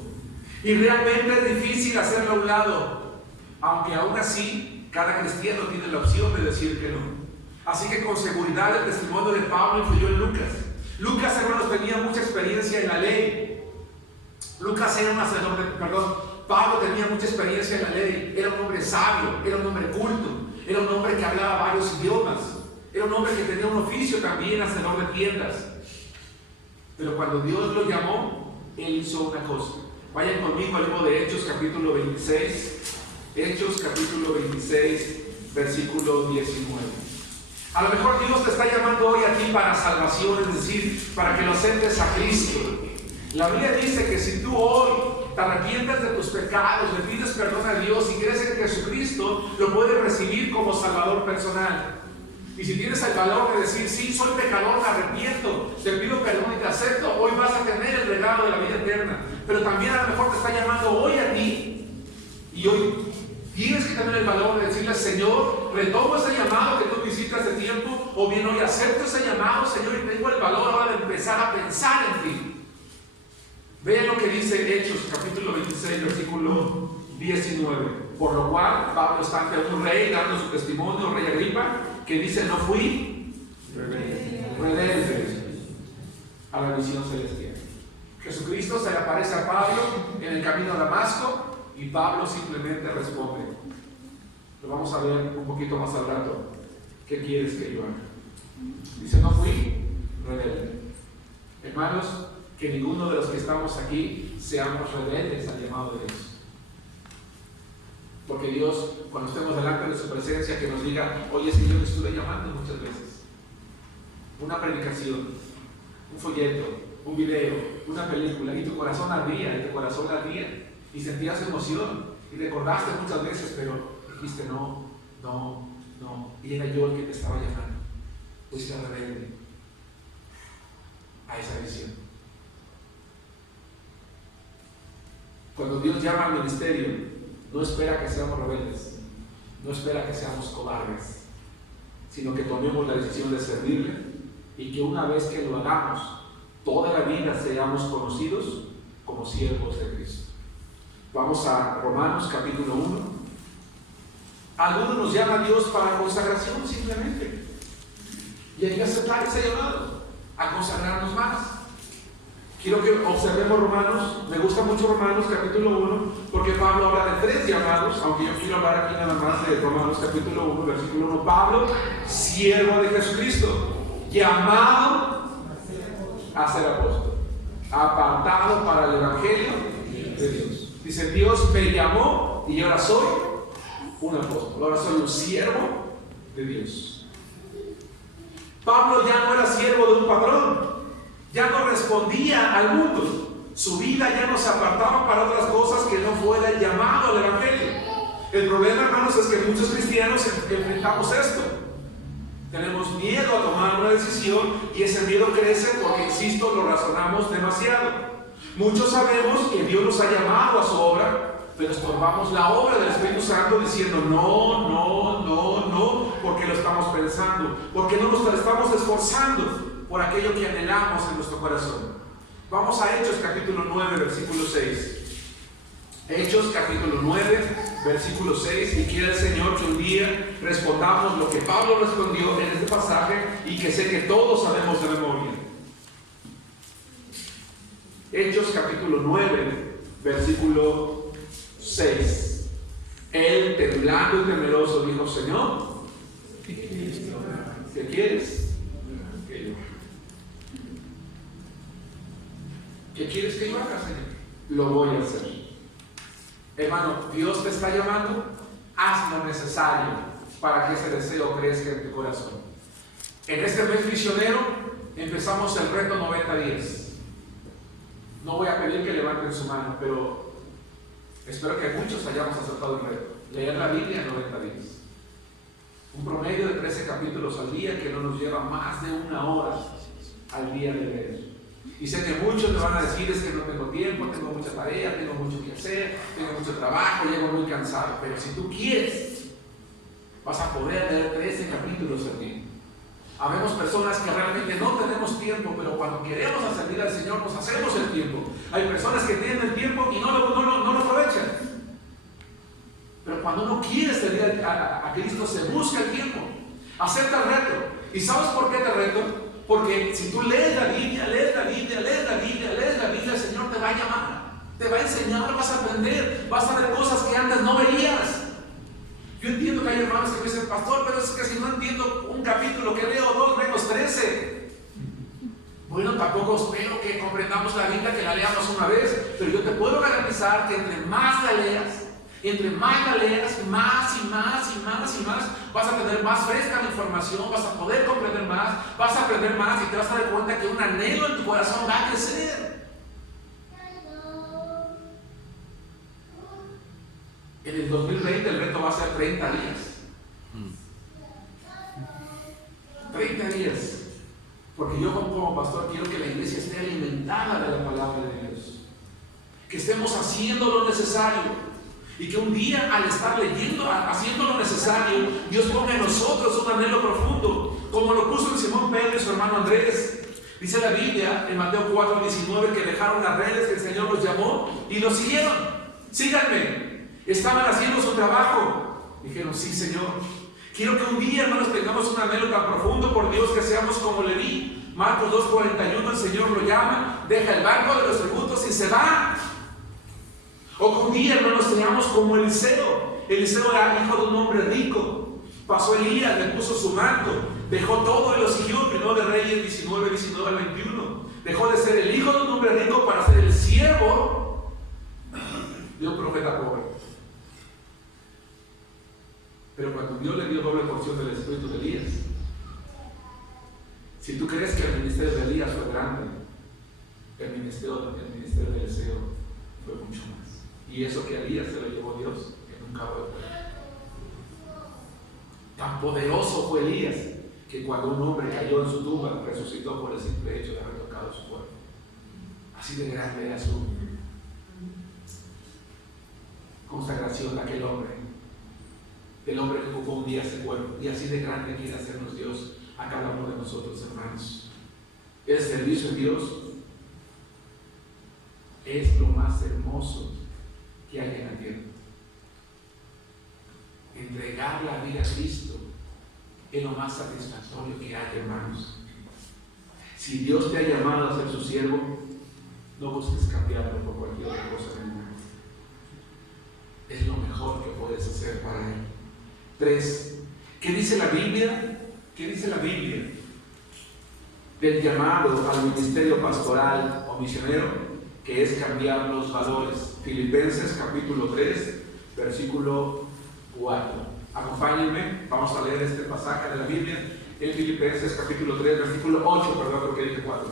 y realmente es difícil hacerlo a un lado, aunque aún así cada cristiano tiene la opción de decir que no. Así que con seguridad el testimonio de Pablo influyó en Lucas. Lucas, hermanos, tenía mucha experiencia en la ley. Pablo tenía mucha experiencia en la ley. Era un hombre sabio, era un hombre culto, era un hombre que hablaba varios idiomas, era un hombre que tenía un oficio también, hacedor de tiendas. Pero cuando Dios lo llamó, él hizo una cosa. Vayan conmigo al libro de Hechos, capítulo 26. Hechos, capítulo 26, versículo 19. A lo mejor Dios te está llamando hoy a ti para salvación, es decir, para que lo aceptes a Cristo. La Biblia dice que si tú hoy te arrepientes de tus pecados, le pides perdón a Dios y crees en Jesucristo, lo puedes recibir como Salvador personal. Y si tienes el valor de decir, sí, soy pecador, me arrepiento, te pido perdón y te acepto, hoy vas a tener el regalo de la vida eterna. Pero también a lo mejor te está llamando hoy a ti, y hoy tienes que tener el valor de decirle, Señor, retomo ese llamado que tú me hiciste hace tiempo, o bien hoy acepto ese llamado, Señor, y tengo el valor ahora de empezar a pensar en ti. Vean lo que dice Hechos, capítulo 26, versículo 19. Por lo cual, Pablo está ante un rey dando su testimonio, rey Agripa, que dice, no fui rebelde a la visión celestial. Jesucristo se le aparece a Pablo en el camino a Damasco y Pablo simplemente responde. Lo vamos a ver un poquito más al rato. ¿Qué quieres que yo haga? Dice, no fui rebelde. Hermanos, que ninguno de los que estamos aquí seamos rebeldes al llamado de Dios. Porque Dios, cuando estemos delante de su presencia, que nos diga, oye, si yo me estuve llamando muchas veces. Una predicación, un folleto, un video, una película, y tu corazón ardía, y sentías emoción, y recordaste muchas veces, pero dijiste no, y era yo el que te estaba llamando. Fuiste rebelde a esa visión. Cuando Dios llama al ministerio, no espera que seamos rebeldes, no espera que seamos cobardes, sino que tomemos la decisión de servirle y que una vez que lo hagamos, toda la vida seamos conocidos como siervos de Cristo. Vamos a Romanos capítulo 1. Algunos nos llama Dios para consagración simplemente, y hay que aceptar ese llamado a consagrarnos más. Quiero que observemos Romanos. Me gusta mucho Romanos capítulo 1, porque Pablo habla de 3 llamados, aunque yo quiero hablar aquí nada más de Romanos capítulo 1, versículo 1. Pablo, siervo de Jesucristo, llamado a ser apóstol, apartado para el evangelio de Dios. Dice, Dios me llamó y ahora soy un apóstol, ahora soy un siervo de Dios. Pablo ya no era siervo de un patrón, ya no respondía al mundo, Su vida ya no se apartaba para otras cosas que no fuera el llamado al Evangelio. El problema, hermanos, es que muchos cristianos enfrentamos esto. Tenemos miedo a tomar una decisión y ese miedo crece porque, insisto, lo razonamos demasiado. Muchos sabemos que Dios nos ha llamado a su obra, pero estorbamos la obra del Espíritu Santo diciendo no, porque lo estamos pensando, porque no nos estamos esforzando por aquello que anhelamos en nuestro corazón. Vamos a Hechos capítulo 9, versículo 6. Hechos capítulo 9, versículo 6. Y quiere el Señor que un día respondamos lo que Pablo respondió en este pasaje y que sé que todos sabemos de memoria. Hechos capítulo 9, versículo 6. Él, temblando y temeroso, dijo: Señor, ¿qué quieres? ¿Qué quieres que yo haga, Señor? Lo voy a hacer. Hermano, Dios te está llamando, haz lo necesario para que ese deseo crezca en tu corazón. En este mes misionero empezamos el reto 90 días. No voy a pedir que levanten su mano, pero espero que muchos hayamos aceptado el reto. Leer la Biblia en 90 días. Un promedio de 13 capítulos al día que no nos lleva más de 1 hora al día de leer. Y sé que muchos me van a decir: es que no tengo tiempo, tengo mucha tarea, tengo mucho que hacer, tengo mucho trabajo, llego muy cansado. Pero si tú quieres, vas a poder leer 13 capítulos al día. Habemos personas que realmente no tenemos tiempo, pero cuando queremos servir al Señor, nos hacemos el tiempo. Hay personas que tienen el tiempo y no lo aprovechan. Pero cuando uno quiere servir a Cristo, se busca el tiempo. Acepta el reto. ¿Y sabes por qué te reto? Porque si tú lees la Biblia, el Señor te va a llamar, te va a enseñar, vas a aprender, vas a ver cosas que antes no veías. Yo entiendo que hay hermanos que me dicen: pastor, pero es que si no entiendo un capítulo que leo 2, menos 13. Bueno, tampoco espero que comprendamos la Biblia, que la leamos una vez, pero yo te puedo garantizar que entre más la leas, más vas a tener más fresca la información, vas a poder comprender más, vas a aprender más y te vas a dar cuenta que un anhelo en tu corazón va a crecer. En el 2020 el reto va a ser 30 días. 30 días. Porque yo como pastor quiero que la iglesia esté alimentada de la palabra de Dios. Que estemos haciendo lo necesario. Y que un día, al estar leyendo, haciendo lo necesario, Dios ponga en nosotros un anhelo profundo, como lo puso en Simón Pedro y su hermano Andrés. Dice la Biblia en Mateo 4:19 que dejaron las redes, que el Señor los llamó y los siguieron. Síganme. Estaban haciendo su trabajo. Dijeron: sí, Señor. Quiero que un día, hermanos, tengamos un anhelo tan profundo por Dios que seamos como Leví. Marcos 2:41, el Señor lo llama, deja el banco de los tributos y se va. O que un día, hermanos, seamos como Eliseo. Eliseo era hijo de un hombre rico. Pasó Elías, le puso su manto, dejó todo y lo siguió. Primero de Reyes 19 al 21. Dejó de ser el hijo de un hombre rico para ser el siervo de un profeta pobre. Pero cuando Dios le dio doble porción del espíritu de Elías, si tú crees que el ministerio de Elías fue grande, el ministerio de Eliseo fue mucho más. Y eso que a Elías se lo llevó Dios en un cabo de fuego. Tan poderoso fue Elías que cuando un hombre cayó en su tumba, resucitó por el simple hecho de haber tocado su cuerpo. Así de grande era su consagración de aquel hombre, del hombre que ocupó un día ese cuerpo. Y así de grande quiere hacernos Dios a cada uno de nosotros, hermanos. El servicio a Dios es lo más hermoso que hay en la tierra. Entregar la vida a Cristo es lo más satisfactorio que hay, hermanos. Si Dios te ha llamado a ser su siervo, no busques cambiarlo por cualquier otra cosa del mundo. Es lo mejor que puedes hacer para Él. 3. ¿Qué dice la Biblia? ¿Qué dice la Biblia del llamado al ministerio pastoral o misionero? Que es cambiar los valores. Filipenses capítulo 3, versículo 4. Acompáñenme, vamos a leer este pasaje de la Biblia en Filipenses capítulo 3, versículo 8, perdón, porque dije 4.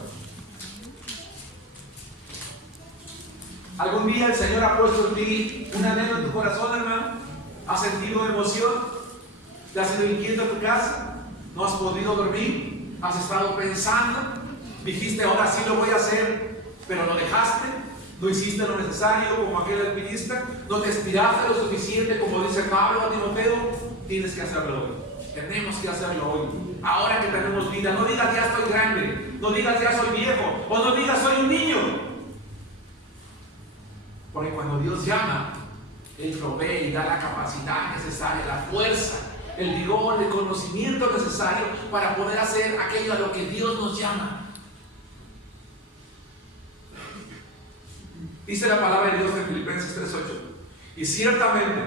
¿Algún día el Señor ha puesto en ti un anhelo en tu corazón, hermano? ¿Has sentido emoción? ¿Te has ido inquieto a tu casa? ¿No has podido dormir? ¿Has estado pensando? Dijiste, ahora sí lo voy a hacer, pero lo dejaste. ¿No hiciste lo necesario como aquel alpinista? ¿No te estiraste lo suficiente como dice Pablo a Timoteo? Tienes que hacerlo hoy. Tenemos que hacerlo hoy. Ahora que tenemos vida. No digas ya estoy grande. No digas ya soy viejo. O no digas soy un niño. Porque cuando Dios llama, Él provee y da la capacidad necesaria, la fuerza, el vigor, el conocimiento necesario para poder hacer aquello a lo que Dios nos llama. Dice la palabra de Dios en Filipenses 3:8. Y ciertamente,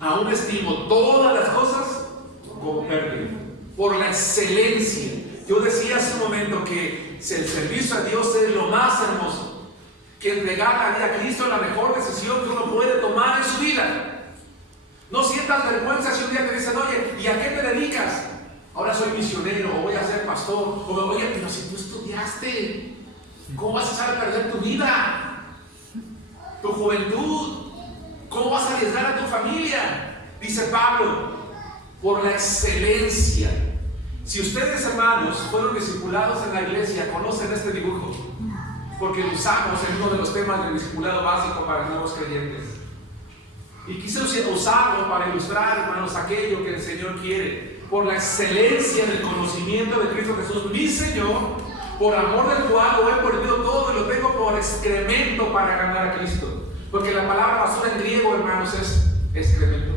aún estimo todas las cosas como pérdida, por la excelencia. Yo decía hace un momento que si el servicio a Dios es lo más hermoso, que entregar la vida a Cristo es la mejor decisión que uno puede tomar en su vida. No sientas vergüenza si un día te dicen, oye, ¿y a qué te dedicas? Ahora soy misionero, o voy a ser pastor, o oye, pero si tú estudiaste, ¿cómo vas a saber perder tu vida? Tu juventud, ¿cómo vas a arriesgar a tu familia? Dice Pablo, por la excelencia. Si ustedes, hermanos, fueron discipulados en la iglesia, conocen este dibujo, porque lo usamos en uno de los temas del discipulado básico para nuevos creyentes. Y quise usarlo para ilustrar, hermanos, aquello que el Señor quiere. Por la excelencia del conocimiento de Cristo Jesús, mi Señor, por amor del cual lo he perdido todo y lo tengo por excremento para ganar a Cristo. Porque la palabra basura en griego, hermanos, es excremento,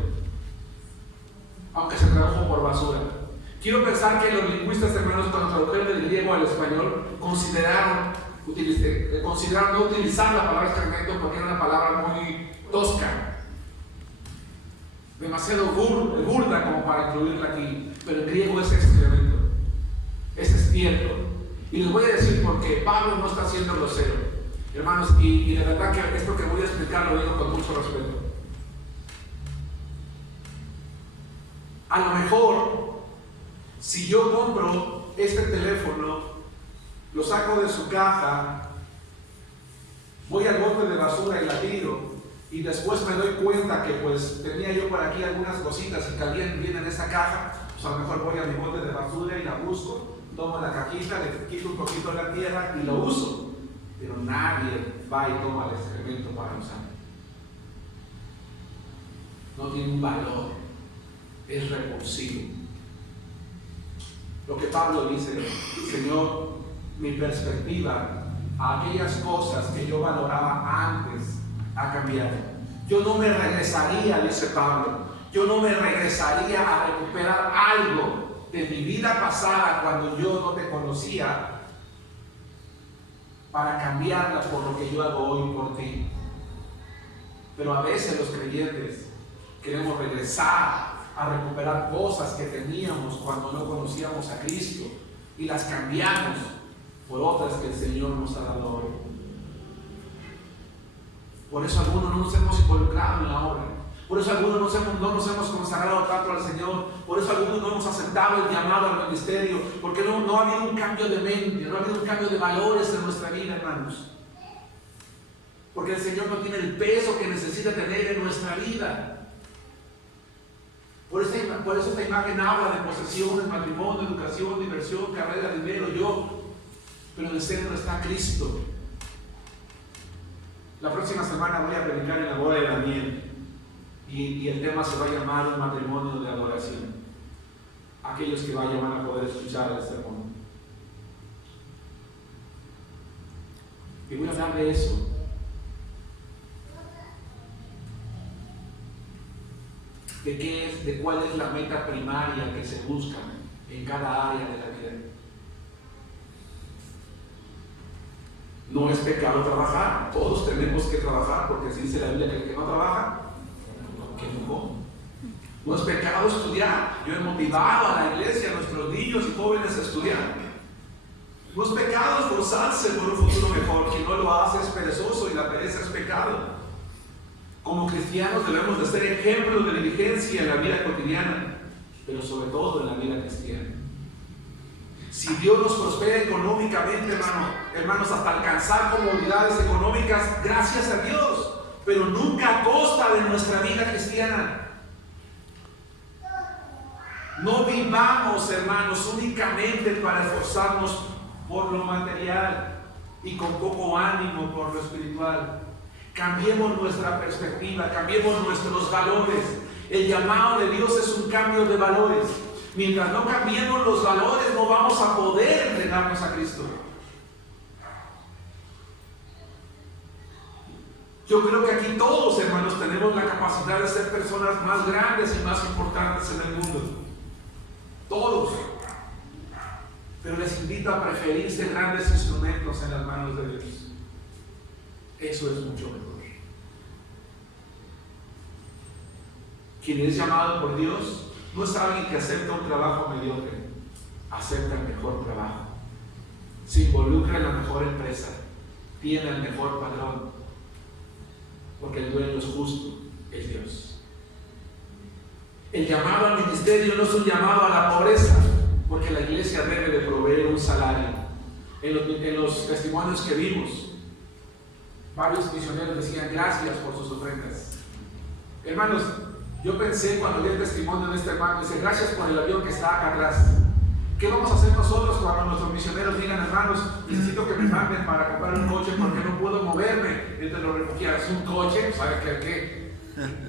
aunque se tradujo por basura. Quiero pensar que los lingüistas, hermanos, cuando tradujeron del griego al español, consideraron no utilizar la palabra excremento porque era una palabra muy tosca, demasiado burda como para incluirla aquí. Pero en griego es excremento, es estiércol. Y les voy a decir por qué. Pablo no está siendo grosero, hermanos, y de verdad que esto que voy a explicar lo digo con mucho respeto. A lo mejor, si yo compro este teléfono, lo saco de su caja, voy al bote de basura y la tiro, y después me doy cuenta que pues tenía yo por aquí algunas cositas y que viene en esa caja, pues a lo mejor voy a mi bote de basura y la busco, tomo la cajita, le quito un poquito de la tierra y lo uso. Pero nadie va y toma el excremento para usar. No tiene un valor, es repulsivo. Lo que Pablo dice, Señor, mi perspectiva a aquellas cosas que yo valoraba antes ha cambiado. Yo no me regresaría, dice Pablo, yo no me regresaría a recuperar algo de mi vida pasada cuando yo no te conocía para cambiarla por lo que yo hago hoy por ti. Pero a veces los creyentes queremos regresar a recuperar cosas que teníamos cuando no conocíamos a Cristo y las cambiamos por otras que el Señor nos ha dado hoy. Por eso algunos no nos hemos involucrado en la obra. Por eso algunos no nos hemos consagrado tanto al Señor. Por eso algunos no hemos aceptado el llamado al ministerio. Porque no ha habido un cambio de mente, no ha habido un cambio de valores en nuestra vida, hermanos. Porque el Señor no tiene el peso que necesita tener en nuestra vida. Por eso esta imagen habla de posesiones, matrimonio, educación, diversión, carrera, dinero, yo. Pero en el centro está Cristo. La próxima semana voy a predicar en la boda de Daniel. Y el tema se va a llamar un matrimonio de adoración. Aquellos que vayan van a poder escuchar el sermón. Y voy a hablar de eso. De cuál es la meta primaria que se busca en cada área de la vida. No es pecado trabajar, todos tenemos que trabajar, porque si dice la Biblia que el que no trabaja, que no come. No es pecado estudiar. Yo he motivado a la iglesia, a nuestros niños y jóvenes a estudiar. No es pecado esforzarse por un futuro mejor. Quien no lo hace es perezoso y la pereza es pecado. Como cristianos debemos de ser ejemplos de diligencia en la vida cotidiana, pero sobre todo en la vida cristiana. Si Dios nos prospera económicamente, hermanos, hasta alcanzar comodidades económicas, gracias a Dios, pero nunca a costa de nuestra vida cristiana. No vivamos, hermanos, únicamente para esforzarnos por lo material y con poco ánimo por lo espiritual. Cambiemos nuestra perspectiva, cambiemos nuestros valores. El llamado de Dios es un cambio de valores. Mientras no cambiemos los valores, no vamos a poder entregarnos a Cristo. Yo creo que aquí todos, hermanos, tenemos la capacidad de ser personas más grandes y más importantes en el mundo. Todos. Pero les invito a preferir ser grandes instrumentos en las manos de Dios. Eso es mucho mejor. Quien es llamado por Dios no es alguien que acepta un trabajo mediocre, acepta el mejor trabajo, se involucra en la mejor empresa, tiene el mejor patrón, porque el dueño es justo, es Dios. El llamado al ministerio no es un llamado a la pobreza, porque la iglesia debe de proveer un salario. En los testimonios que vimos, varios misioneros decían gracias por sus ofrendas. Hermanos, yo pensé cuando vi el testimonio de este hermano, dice gracias por el avión que está acá atrás. ¿Qué vamos a hacer nosotros cuando nuestros misioneros digan, hermanos, necesito que me manden para comprar un coche porque no puedo moverme entre los refugiados? Un coche, ¿sabe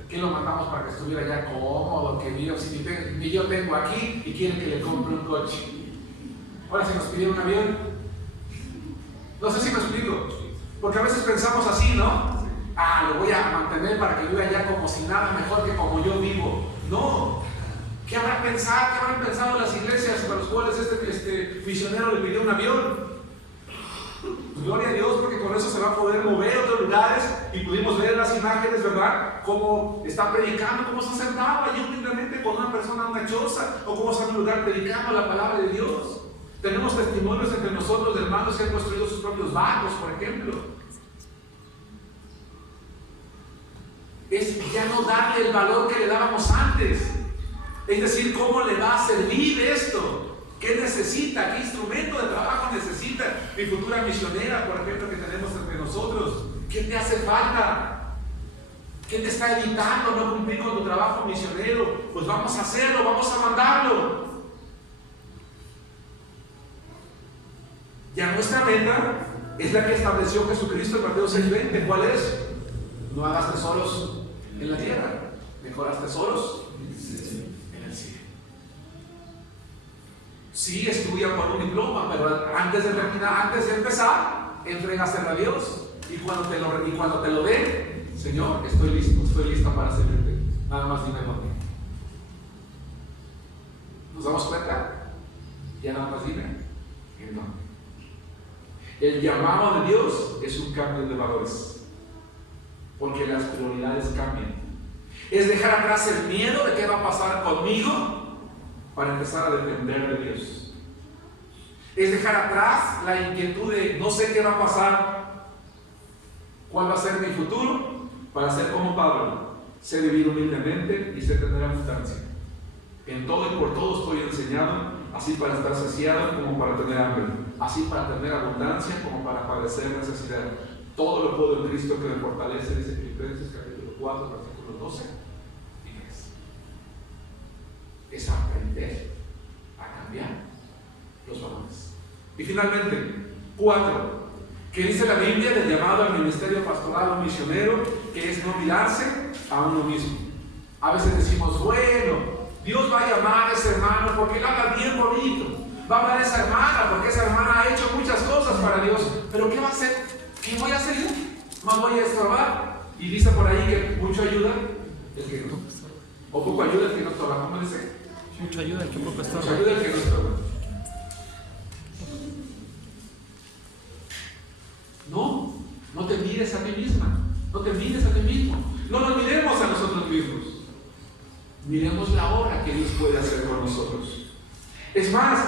qué lo mandamos para que estuviera ya cómodo? Que ni yo tengo aquí y quieren que le compre un coche. Ahora, si nos pidieron un avión, no sé si me explico, porque a veces pensamos así, ¿no? Lo voy a mantener para que viva ya como si nada, mejor que como yo vivo. No. ¿Qué habrán pensado las iglesias para las cuales este misionero le pidió un avión? Pues gloria a Dios, porque con eso se va a poder mover a otros lugares, y pudimos ver las imágenes, ¿verdad? Cómo está predicando, cómo se sentaba allí humildemente con una persona en una choza, o cómo está en un lugar predicando la palabra de Dios. Tenemos testimonios entre nosotros de hermanos que han construido sus propios barcos, por ejemplo. Es ya no darle el valor que le dábamos antes. Es decir, ¿cómo le va a servir esto? ¿Qué necesita? ¿Qué instrumento de trabajo necesita mi futura misionera, por ejemplo, que tenemos entre nosotros? ¿Qué te hace falta? ¿Qué te está evitando no cumplir con tu trabajo misionero? Pues vamos a hacerlo, vamos a mandarlo. Ya nuestra meta es la que estableció Jesucristo en Mateo 6:20. ¿Cuál es? No hagas tesoros en la tierra, mejor haz tesoros en el cielo. Sí, estudia por un diploma, pero antes de empezar, entrégaselo a Dios. Y cuando te lo dé, Señor, estoy lista para servirte. Nada más dime dónde. ¿Nos damos cuenta? Ya nada más dime en dónde. El llamado de Dios es un cambio de valores, porque las prioridades cambian. Es dejar atrás el miedo de qué va a pasar conmigo para empezar a depender de Dios. Es dejar atrás la inquietud de no sé qué va a pasar, cuál va a ser mi futuro, para ser como Pablo. Sé vivir humildemente y sé tener abundancia. En todo y por todo estoy enseñado, así para estar saciado como para tener hambre, así para tener abundancia como para padecer necesidad. Todo lo puedo en Cristo que me fortalece, dice Filipenses capítulo 4, versículos 12 y 13. Es aprender a cambiar los valores. Y finalmente, 4. ¿Qué dice la Biblia del llamado al ministerio pastoral o misionero? Que es no mirarse a uno mismo. A veces decimos, bueno, Dios va a llamar a ese hermano porque él habla bien bonito. Va a hablar a esa hermana porque esa hermana ha hecho muchas cosas para Dios. Pero ¿qué va a hacer? ¿Qué voy a hacer yo? Más voy a estorbar. Y dice por ahí que mucho ayuda el que no. O poco ayuda el que no estorba. ¿Cómo dice? Mucho ayuda el que poco estorba. Mucho ayuda el que no estorba. No te mires a ti misma. No te mires a ti mismo. No nos miremos a nosotros mismos. Miremos la obra que Dios puede hacer con nosotros. Es más,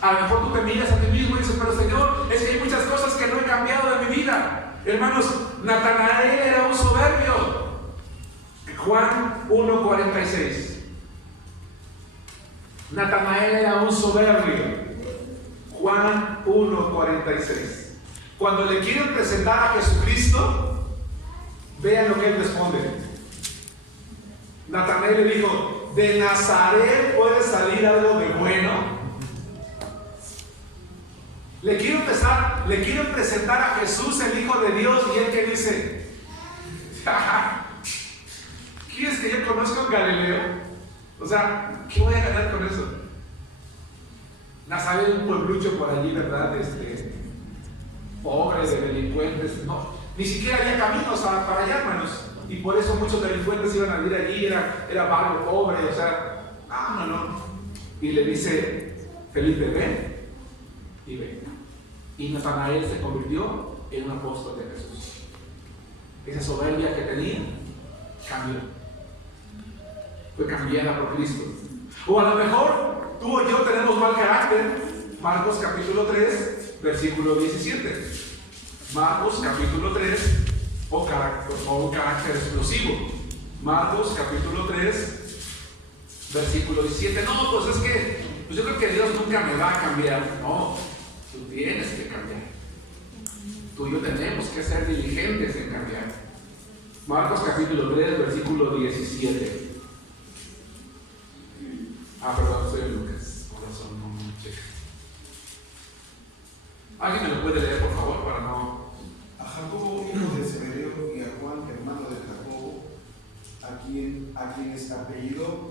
a lo mejor tú te miras a ti mismo y dices, pero Señor, es que hay muchas cosas que no he cambiado de mi vida. Hermanos, Natanael era un soberbio. Juan 1:46. Natanael era un soberbio. Juan 1:46. Cuando le quieren presentar a Jesucristo, vean lo que él responde. Natanael le dijo: ¿de Nazaret puede salir algo de bueno? Le quiero presentar a Jesús, el Hijo de Dios, y él que dice: ¿quieres que yo conozca un Galileo? O sea, ¿qué voy a ganar con eso? Nazaret es un pueblucho por allí, ¿verdad? Pobre, de delincuentes, no, ni siquiera había caminos para allá, hermanos, y por eso muchos delincuentes iban a vivir allí, era barrio pobre, o sea, no. Y le dice Felipe: ven, y ven. Y Natanael se convirtió en un apóstol de Jesús. Esa soberbia que tenía cambió, fue cambiada por Cristo. O a lo mejor tú o yo tenemos mal carácter. Marcos capítulo 3 versículo 17. Marcos capítulo 3, o un carácter explosivo. Marcos capítulo 3 versículo 17. No, pues es que yo creo que Dios nunca me va a cambiar. No, tú tienes que cambiar. Tú y yo tenemos que ser diligentes en cambiar. Marcos capítulo 3 versículo 17. Perdón, soy Lucas. Corazón, no me checa. ¿Alguien me lo puede leer, por favor, para no? A Jacobo, hijo de Zebedeo, y a Juan, hermano de Jacobo, a quienes apellido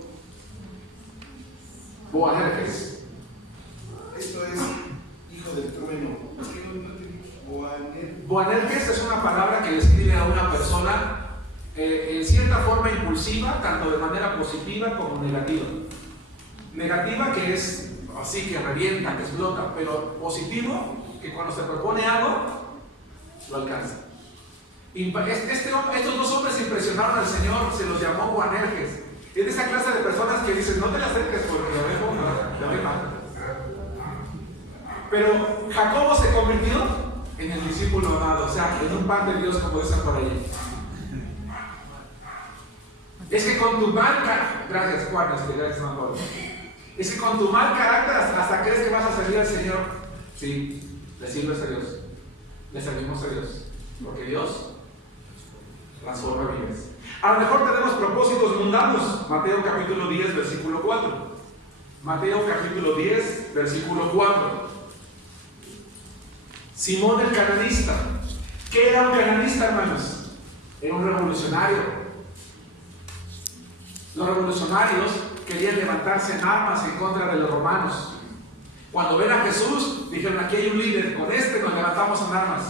Boanerges. Esto es hijo del trueno. Boanerges es una palabra que describe a una persona en cierta forma impulsiva, tanto de manera positiva como negativa. Negativa, que es así, que revienta, que explota, pero positivo, que cuando se propone algo, lo alcanza. Estos dos hombres impresionaron al Señor, se los llamó Boanerges. Es de esa clase de personas que dicen: no te le acerques porque lo dejo mal. Pero Jacobo se convirtió en el discípulo amado, o sea, en un pan de Dios, como dicen por ahí. Es que con tu mal carácter, gracias Juan, gracias Manolo. Es que con tu mal carácter hasta crees que vas a servir al Señor. Sí, le sirves a Dios, le servimos a Dios, porque Dios transforma vidas. A lo mejor tenemos propósitos mundanos. Mateo capítulo 10 versículo 4. Mateo capítulo 10 versículo 4. Simón el cananista. ¿Qué era un cananista, hermanos? Era un revolucionario. Los revolucionarios querían levantarse en armas en contra de los romanos. Cuando ven a Jesús, dijeron: aquí hay un líder, con este nos levantamos en armas.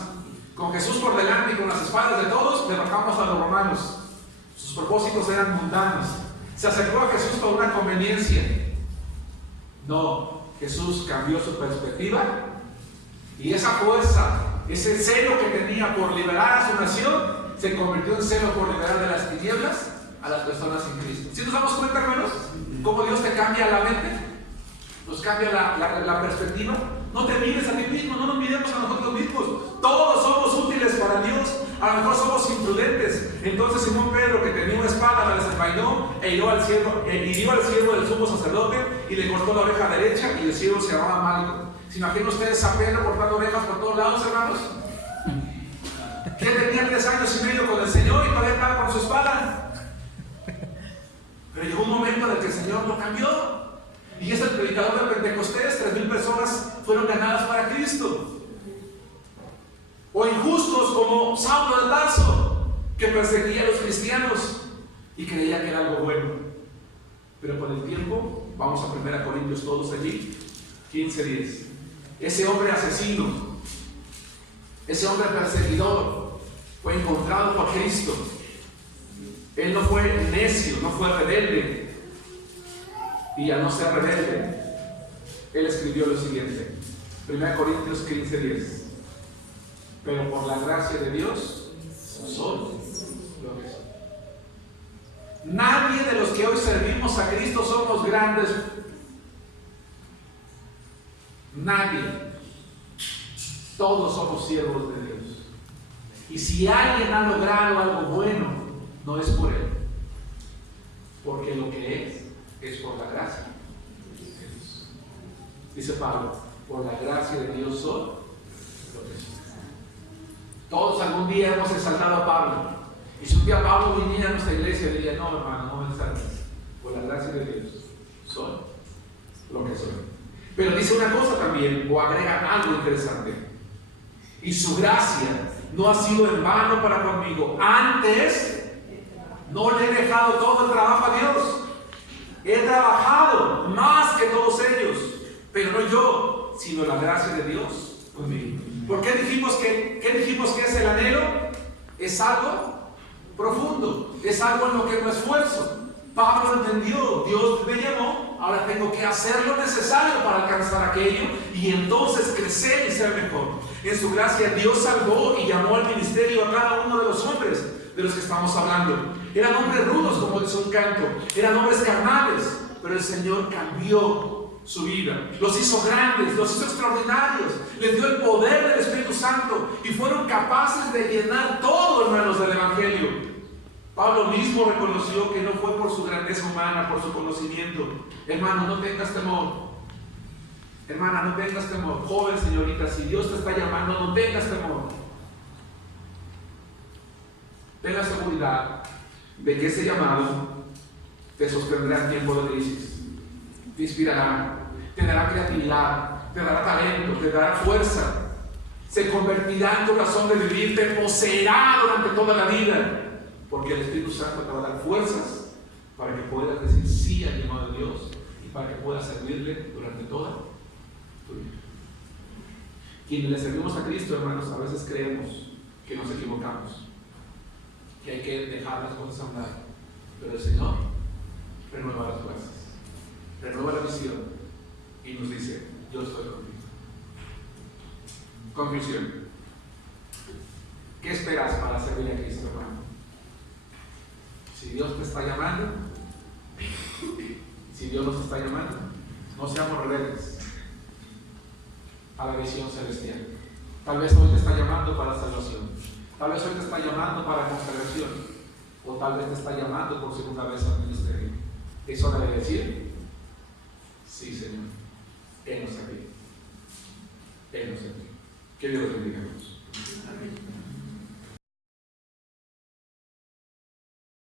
Con Jesús por delante y con las espadas de todos, derrotamos a los romanos. Sus propósitos eran mundanos. Se acercó a Jesús por una conveniencia. No, Jesús cambió su perspectiva, y esa fuerza, ese celo que tenía por liberar a su nación, se convirtió en celo por liberar de las tinieblas a las personas en Cristo. ¿Sí nos damos cuenta, hermanos? ¿Cómo Dios te cambia la mente? Nos cambia la perspectiva. No te mires a ti mismo, no nos miremos a nosotros mismos. Todos somos útiles para Dios. A lo mejor somos imprudentes. Entonces Simón Pedro, que tenía una espada, la desenvainó e hirió al siervo del sumo sacerdote y le cortó la oreja derecha, y el siervo se llamaba Malco. ¿Se imaginan ustedes a Pedro cortando orejas por todos lados, hermanos? Que tenía 3 años y medio con el Señor y todavía estaba con su espada. Pero llegó un momento en el que el Señor lo cambió. Y es el predicador de Pentecostés. 3,000 personas fueron ganadas para Cristo. O injustos como Saulo de Tarso, que perseguía a los cristianos y creía que era algo bueno. Pero con el tiempo, vamos a 1 Corintios todos allí, 15:10. Ese hombre asesino, ese hombre perseguidor, fue encontrado por Cristo. Él no fue necio, no fue rebelde. Y al no ser rebelde, él escribió lo siguiente: 1 Corintios 15:10. Pero por la gracia de Dios soy lo que soy. Nadie de los que hoy servimos a Cristo somos grandes. Nadie. Todos somos siervos de Dios. Y si alguien ha logrado algo bueno, no es por él, porque lo que es por la gracia de Dios. Dice Pablo: por la gracia de Dios soy lo que soy. Todos algún día hemos exaltado a Pablo. Y si un día Pablo viniera a nuestra iglesia, diría: no, hermano, no me exaltes. Por la gracia de Dios soy lo que soy. Pero dice una cosa también, o agrega algo interesante: y su gracia no ha sido en vano para conmigo. Antes no le he dejado todo el trabajo a Dios. He trabajado más que todos ellos, pero no yo, sino la gracia de Dios conmigo. ¿Por qué dijimos que es el anhelo? Es algo profundo, es algo en lo que me esfuerzo. Pablo entendió: Dios me llamó, ahora tengo que hacer lo necesario para alcanzar aquello y entonces crecer y ser mejor. En su gracia Dios salvó y llamó al ministerio a cada uno de los hombres de los que estamos hablando. Eran hombres rudos, como dice un canto, eran hombres carnales, pero el Señor cambió su vida, los hizo grandes, los hizo extraordinarios, les dio el poder del Espíritu Santo y fueron capaces de llenar todo, hermanos, del Evangelio. Pablo mismo reconoció que no fue por su grandeza humana, por su conocimiento. Hermano, no tengas temor. Hermana, no tengas temor. Joven, señorita, si Dios te está llamando, no tengas temor. Ten la seguridad de que ese llamado te sostendrá en tiempo de crisis, te inspirará, te dará creatividad, te dará talento, te dará fuerza, se convertirá en tu razón de vivir, te poseerá durante toda la vida, porque el Espíritu Santo te va a dar fuerzas para que puedas decir sí al llamado de Dios y para que puedas servirle durante toda tu vida. Quienes le servimos a Cristo, hermanos, a veces creemos que nos equivocamos, que hay que dejar las cosas a un lado, pero el Señor renueva las fuerzas, renueva la visión y nos dice: yo estoy contigo. Conclusión: ¿qué esperas para servir a Cristo, hermano? Si Dios te está llamando, si Dios nos está llamando, no seamos rebeldes a la visión celestial. Tal vez hoy te está llamando para salvación, tal vez hoy te está llamando para consagración, o tal vez te está llamando por segunda vez al ministerio. Es hora de decir: sí, Señor, henos aquí, henos aquí. Que Dios los bendiga a todos.